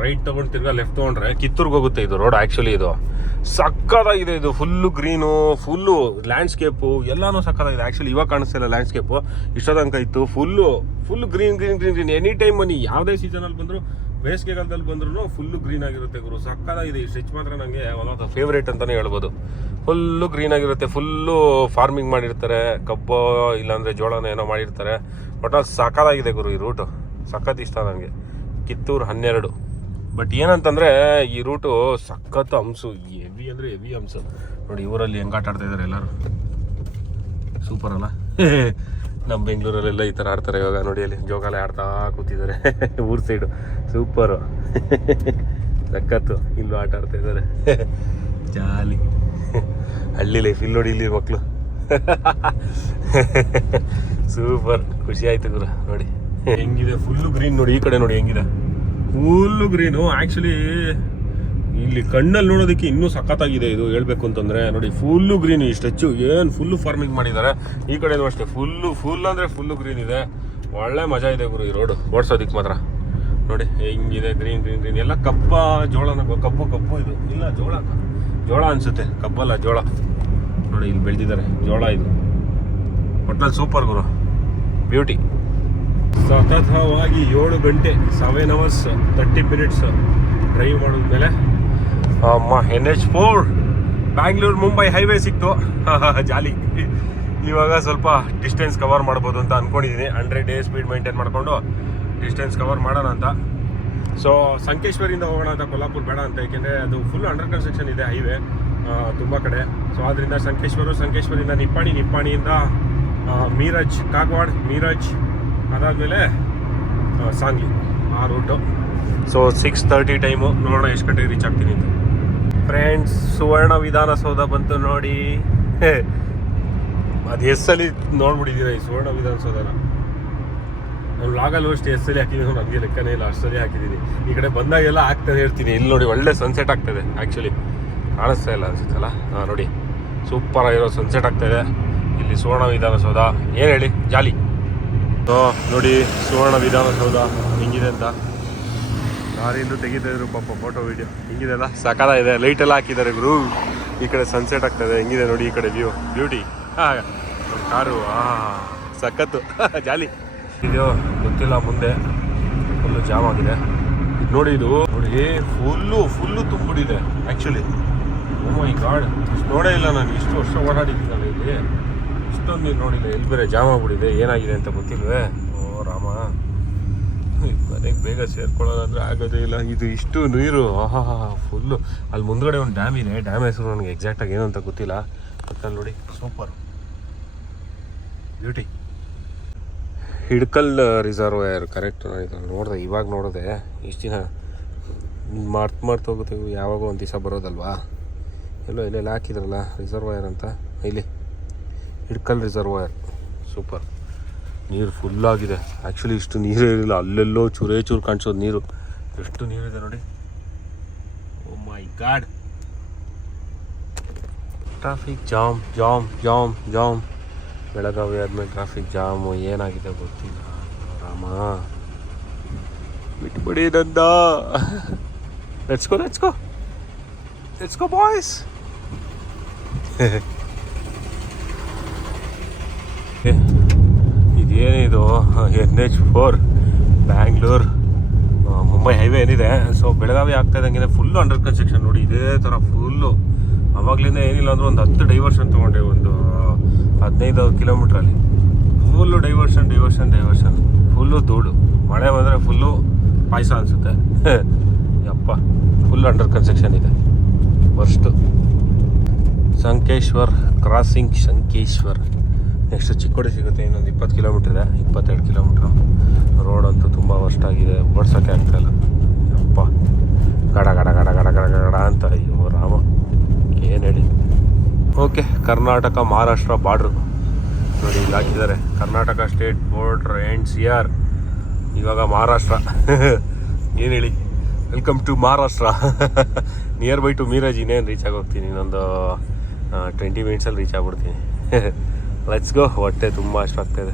ರೈಟ್ ತೊಗೊಂಡು ತಿರ್ಗಾ ಲೆಫ್ಟ್ ತೊಗೊಂಡ್ರೆ ಕಿತ್ತೂರ್ಗೆ ಹೋಗುತ್ತೆ ಇದು ರೋಡ್. ಆ್ಯಕ್ಚುಲಿ ಇದು ಸಕ್ಕತ್ತಾಗಿದೆ, ಇದು ಫುಲ್ಲು ಗ್ರೀನು, ಫುಲ್ಲು ಲ್ಯಾಂಡ್ಸ್ಕೇಪು ಎಲ್ಲನೂ ಸಕ್ಕತ್ತಾಗಿದೆ. ಆ್ಯಕ್ಚುಲಿ ಇವಾಗ ಕಾಣಿಸ್ತಿಲ್ಲ ಲ್ಯಾಂಡ್ಸ್ಕೇಪು, ಇಷ್ಟೊಂದು ಇತ್ತು. Full green. ಎನಿ ಟೈಮ್ ಬನ್ನಿ, ಯಾವುದೇ ಸೀಸನಲ್ಲಿ ಬಂದರೂ, ಬೇಸಿಗೆಗಾಲದಲ್ಲಿ ಬಂದ್ರೂ ಫುಲ್ಲು ಗ್ರೀನ್ ಆಗಿರುತ್ತೆ ಗುರು, ಸಕ್ಕತ್ತಾಗಿದೆ. ಈ ಸ್ಟ್ರೆಚ್ ಮಾತ್ರ ನನಗೆ ಒನ್ ಆಫ್ ದ ಫೇವ್ರೇಟ್ ಅಂತಲೇ ಹೇಳ್ಬೋದು. ಫುಲ್ಲು ಗ್ರೀನ್ ಆಗಿರುತ್ತೆ, ಫುಲ್ಲು ಫಾರ್ಮಿಂಗ್ ಮಾಡಿರ್ತಾರೆ, ಕಬ್ಬು ಇಲ್ಲಾಂದರೆ ಜೋಳನ ಏನೋ ಮಾಡಿರ್ತಾರೆ. ಒಟ್ಟು ಸಕ್ಕತ್ತಾಗಿದೆ ಗುರು ಈ ರೂಟು, ಸಖತ್ ಇಷ್ಟ ನನಗೆ. ಕಿತ್ತೂರು 12. ಬಟ್ ಏನಂತಂದರೆ ಈ ರೂಟು ಸಖತ್ ಹಂಸು, ಹೆವಿ ಅಂದರೆ ಹೆವಿ ಹಂಸು. ನೋಡಿ ಇವರಲ್ಲಿ ಹೆಂಗೆ ಆಟ ಆಡ್ತಾ ಇದ್ದಾರೆ ಎಲ್ಲರೂ, ಸೂಪರ್ ಅಲ್ಲ? ನಮ್ಮ ಬೆಂಗಳೂರಲ್ಲೆಲ್ಲ ಈ ಥರ ಆಡ್ತಾರೆ ಇವಾಗ. ನೋಡಿ ಅಲ್ಲಿ ಜೋಗಾಲ ಆಡ್ತಾ ಕೂತಿದ್ದಾರೆ ಊರ ಸೈಡು, ಸೂಪರು, ಸಖತ್ತು. ಇಲ್ಲೂ ಆಟ ಆಡ್ತಾ ಇದ್ದಾರೆ, ಜಾಲಿ. ಹಳ್ಳಿ ಲೈಫ್ ಇಲ್ಲಿ ನೋಡಿ, ಇಲ್ಲಿ ಮಕ್ಕಳು ಸೂಪರ್, ಖುಷಿ ಆಯ್ತು ಗುರು. ನೋಡಿ ಹೆಂಗಿದೆ, ಫುಲ್ಲು ಗ್ರೀನ್. ನೋಡಿ ಈ ಕಡೆ ನೋಡಿ ಹೆಂಗಿದೆ, ಫುಲ್ಲು ಗ್ರೀನು. ಆ್ಯಕ್ಚುಲಿ ಇಲ್ಲಿ ಕಣ್ಣಲ್ಲಿ ನೋಡೋದಕ್ಕೆ ಇನ್ನೂ ಸಖತ್ತಾಗಿದೆ ಇದು, ಹೇಳ್ಬೇಕು ಅಂತಂದರೆ. ನೋಡಿ ಫುಲ್ಲು ಗ್ರೀನ್, ಈ ಸ್ಟ್ರೆಚ್ಚು ಏನು ಫುಲ್ಲು ಫಾರ್ಮಿಂಗ್ ಮಾಡಿದ್ದಾರೆ. ಈ ಕಡೆನೂ ಅಷ್ಟೇ ಫುಲ್ ಅಂದರೆ ಫುಲ್ಲು ಗ್ರೀನ್ ಇದೆ. ಒಳ್ಳೆ ಮಜಾ ಇದೆ ಗುರು ಈ ರೋಡು ಓಡಿಸೋದಕ್ಕೆ ಮಾತ್ರ. ನೋಡಿ ಹೆಂಗಿದೆ, ಗ್ರೀನ್ ಎಲ್ಲ ಕಬ್ಬ, ಜೋಳನ, ಕಬ್ಬು ಇದು ಇಲ್ಲ, ಜೋಳ ಅನಿಸುತ್ತೆ, ಕಬ್ಬಲ್ಲ ಜೋಳ. ನೋಡಿ ಇಲ್ಲಿ ಬೆಳೆದಿದ್ದಾರೆ ಜೋಳ, ಇದು ಒಟ್ನಲ್ಲಿ ಸೂಪರ್ ಗುರು, ಬ್ಯೂಟಿ. ಸತತವಾಗಿ 7 ಗಂಟೆ 7 hours 30 minutes ಡ್ರೈವ್ ಮಾಡಿದ್ಮೇಲೆ ಅಮ್ಮ NH4 ಬ್ಯಾಂಗ್ಳೂರು ಮುಂಬೈ ಹೈವೇ ಸಿಕ್ತು. ಜಾಲಿ. ಇವಾಗ ಸ್ವಲ್ಪ ಡಿಸ್ಟೆನ್ಸ್ ಕವರ್ ಮಾಡ್ಬೋದು ಅಂತ ಅಂದ್ಕೊಂಡಿದ್ದೀನಿ. 100 ಸ್ಪೀಡ್ ಮೇಂಟೈನ್ ಮಾಡಿಕೊಂಡು ಡಿಸ್ಟೆನ್ಸ್ ಕವರ್ ಮಾಡೋಣ ಅಂತ. ಸೊ ಸಂಕೇಶ್ವರಿಂದ ಹೋಗೋಣ ಅಂತ, ಕೊಲ್ಲಾಪುರ ಬೇಡ ಅಂತ, ಏಕೆಂದರೆ ಅದು ಫುಲ್ ಅಂಡರ್ ಕನ್ಸ್ಟ್ರಕ್ಷನ್ ಇದೆ ಹೈವೇ ತುಂಬ ಕಡೆ. ಸೊ ಆದ್ದರಿಂದ ಸಂಕೇಶ್ವರಿಂದ ನಿಪ್ಪಾಣಿಯಿಂದ ಮೀರಜ್, ಕಾಗವಾಡ್, ಮೀರಜ್, ಅದಾದಮೇಲೆ ಸಾಂಗ್ಲಿ, ಆ ರೂಟು. ಸೊ 6:30 ಟೈಮು, ನೋಡೋಣ ಎಷ್ಟು ಗಂಟೆಗೆ ರೀಚ್ ಆಗ್ತೀನಿ ಅಂತ. ಫ್ರೆಂಡ್ಸ್, ಸುವರ್ಣ ವಿಧಾನಸೌಧ ಬಂತು ನೋಡಿ. ಅದು ಎಸ್ಸಲ್ಲಿ ನೋಡ್ಬಿಟ್ಟಿದ್ದೀರ ಈ ಸುವರ್ಣ ವಿಧಾನಸೌಧನ. ನಾನು ವ್ಲಾಗಲ್ಲೂ ಅಷ್ಟು ಎಸ್ಸಲ್ಲಿ ಹಾಕಿದ್ದೀನಿ, ನನಗೆ ಲೆಕ್ಕನೇ ಇಲ್ಲ, ಅಷ್ಟಲ್ಲಿ ಹಾಕಿದ್ದೀನಿ. ಈ ಕಡೆ ಬಂದಾಗೆಲ್ಲ ಹಾಕ್ತಾನೆ ಇರ್ತೀನಿ. ಇಲ್ಲಿ ನೋಡಿ ಒಳ್ಳೆ ಸನ್ಸೆಟ್ ಆಗ್ತಾಯಿದೆ. ಆ್ಯಕ್ಚುಲಿ ಕಾಣಿಸ್ತಾ ಇಲ್ಲ ಅನ್ಸುತ್ತಲ್ಲ. ಹಾಂ ನೋಡಿ, ಸೂಪರ್ ಆಗಿರೋ ಸನ್ಸೆಟ್ ಆಗ್ತಾಯಿದೆ ಇಲ್ಲಿ ಸುವರ್ಣ ವಿಧಾನಸೌಧ. ಏನು ಹೇಳಿ, ಜಾಲಿ. ನೋಡಿ ಸುವರ್ಣ ವಿಧಾನಸೌಧ ಹೆಂಗಿದೆ ಅಂತ. ದಾರಿಯಿಂದ ತೆಗಿತಾ ಇದ್ರು ಪಾಪ ಫೋಟೋ ವೀಡಿಯೋ. ಹೆಂಗಿದೆ ಅಲ್ಲ, ಸಕಾಲ ಇದೆ. ಲೈಟ್ ಎಲ್ಲ ಹಾಕಿದ್ದಾರೆ ಗುರು. ಈ ಕಡೆ ಸನ್ಸೆಟ್ ಆಗ್ತಾಯಿದೆ, ಹೆಂಗಿದೆ ನೋಡಿ ಈ ಕಡೆ ವ್ಯೂ, ಬ್ಯೂಟಿ. ಹಾಂ, ಕಾರು ಸಖತ್ತು ಜಾಲಿ. ಇದು ಗೊತ್ತಿಲ್ಲ, ಮುಂದೆ ಫುಲ್ಲು ಜಾಮ್ ಆಗಿದೆ. ಇದು ನೋಡಿ, ಇದು ನೋಡಿ full ತುಂಬಿಡಿದೆ actually. O my god, ಇಷ್ಟು ನೋಡೇ ಇಲ್ಲ ನಾನು. ಇಷ್ಟು ವರ್ಷ ಓಡಾಡಿದ್ದೀನಲ್ಲ ಇಲ್ಲಿ, ಇಷ್ಟೊಂದು ನೀರು ನೋಡಿಲ್ಲ. ಎಲ್ಲಿ ಬೇರೆ ಜಾಮ್ ಆಗ್ಬಿಟ್ಟಿದೆ, ಏನಾಗಿದೆ ಅಂತ ಗೊತ್ತಿಲ್ವೇ. ಓ ರಾಮ, ಮನೆಗೆ ಬೇಗ ಸೇರ್ಕೊಳ್ಳೋದಂದ್ರೆ ಆಗೋದೇ ಇಲ್ಲ. ಇದು ಇಷ್ಟು ನೀರು, ಆಹಾ ಫುಲ್ಲು. ಅಲ್ಲಿ ಮುಂದ್ಗಡೆ ಒಂದು ಡ್ಯಾಮ್ ಇದೆ. ಡ್ಯಾಮ್ ಹೆಸರು ನನಗೆ ಎಕ್ಸಾಕ್ಟಾಗಿ ಏನು ಅಂತ ಗೊತ್ತಿಲ್ಲ. ಗೊತ್ತಲ್ಲಿ ನೋಡಿ, super beauty. Hidkal reservoir correct. ನಾನು ಇದನ್ನು ನೋಡಿದೆ, ಇವಾಗ ನೋಡಿದೆ. ಇಷ್ಟು ದಿನ ಮರ್ತು ಹೋಗುತ್ತೆ. ಯಾವಾಗೋ ಒಂದು ದಿವಸ ಬರೋದಲ್ವಾ. ಇಲ್ಲೆಲ್ಲ ಹಾಕಿದ್ರಲ್ಲ ರಿಸರ್ವಾಯರ್ ಅಂತ. ಇಲ್ಲಿ ಹಿಡ್ಕಲ್ ರಿಸರ್ವಾಯರ್, ಸೂಪರ್. ನೀರು ಫುಲ್ಲಾಗಿದೆ ಆ್ಯಕ್ಚುಲಿ. ಇಷ್ಟು ನೀರೇ ಇರಲಿಲ್ಲ, ಅಲ್ಲೆಲ್ಲೋ ಚೂರು ಕಾಣಿಸೋದು ನೀರು. ಎಷ್ಟು ನೀರಿದೆ ನೋಡಿ. Oh my god. Traffic jam jam jam jam. Belagavi ಆದಮೇಲೆ ಟ್ರಾಫಿಕ್ ಜಾಮು ಏನಾಗಿದೆ ಗೊತ್ತಿಲ್ಲ. ರಾಮ ಬಿಟ್ಬಿಡಿ ನಂದ. Let's go boys. ಇದೇನಿದು NH4 ಬ್ಯಾಂಗ್ಳೂರ್ ಮುಂಬೈ ಹೈವೇ ಏನಿದೆ. ಸೊ ಬೆಳಗಾವಿ ಆಗ್ತಾ ಇದ್ದಂಗೆ ಫುಲ್ಲು ಅಂಡರ್ ಕನ್ಸ್ಟ್ರಕ್ಷನ್ ನೋಡಿ. ಇದೇ ಥರ ಫುಲ್ಲು ಅವಾಗಲಿಂದ ಏನಿಲ್ಲ ಅಂದರೂ ಒಂದು 10 ಡೈವರ್ಷನ್ ತೊಗೊಂಡೆ. ಒಂದು 15 ಕಿಲೋಮೀಟ್ರಲ್ಲಿ ಫುಲ್ಲು ಡೈವರ್ಷನ್. ಫುಲ್ಲು ಧೂಳು. ಮಳೆ ಬಂದರೆ ಫುಲ್ಲು ಪಾಯಸ ಅನಿಸುತ್ತೆ. ಯಪ್ಪ, ಫುಲ್ ಅಂಡರ್ ಕನ್ಸ್ಟ್ರಕ್ಷನ್ ಇದೆ. First Sankeshwar crossing, Sankeshwar. Next Chikkodi ಸಿಗುತ್ತೆ. ಇನ್ನೊಂದು 20 ಕಿಲೋಮೀಟ್ರ್ ಇದೆ, 22 ಕಿಲೋಮೀಟ್ರು. ರೋಡ್ ಅಂತೂ ತುಂಬ ವರ್ಸ್ಟ್ ಆಗಿದೆ, ಓಡ್ಸೋಕ್ಕೆ ಆಗ್ತಾಯಿಲ್ಲ. ಯಪ್ಪ, ಗಡ ಗಡ ಗಡ ಗಡ ಗಡ ಗಡ ಅಂತ. ಅಯ್ಯೋ ರಾಮ, ಏನು ಹೇಳಿ. ಓಕೆ, ಕರ್ನಾಟಕ ಮಹಾರಾಷ್ಟ್ರ ಬಾರ್ಡ್ರು ನೋಡಿ ಇಲ್ಲಿ ಹಾಕಿದ್ದಾರೆ. Karnataka state border NCR. ಇವಾಗ ಮಹಾರಾಷ್ಟ್ರ. ಏನು ಹೇಳಿ, welcome to Maharashtra. Near by to Miraj. ಇನ್ನೇನು ರೀಚ್ ಆಗೋಗ್ತೀನಿ, ಇನ್ನೊಂದು 20 ಮಿನಿಟ್ಸಲ್ಲಿ ರೀಚ್ ಆಗ್ಬಿಡ್ತೀನಿ. Let's go. ಹೊಟ್ಟೆ ತುಂಬ ಅಷ್ಟು ಆಗ್ತಾಯಿದೆ.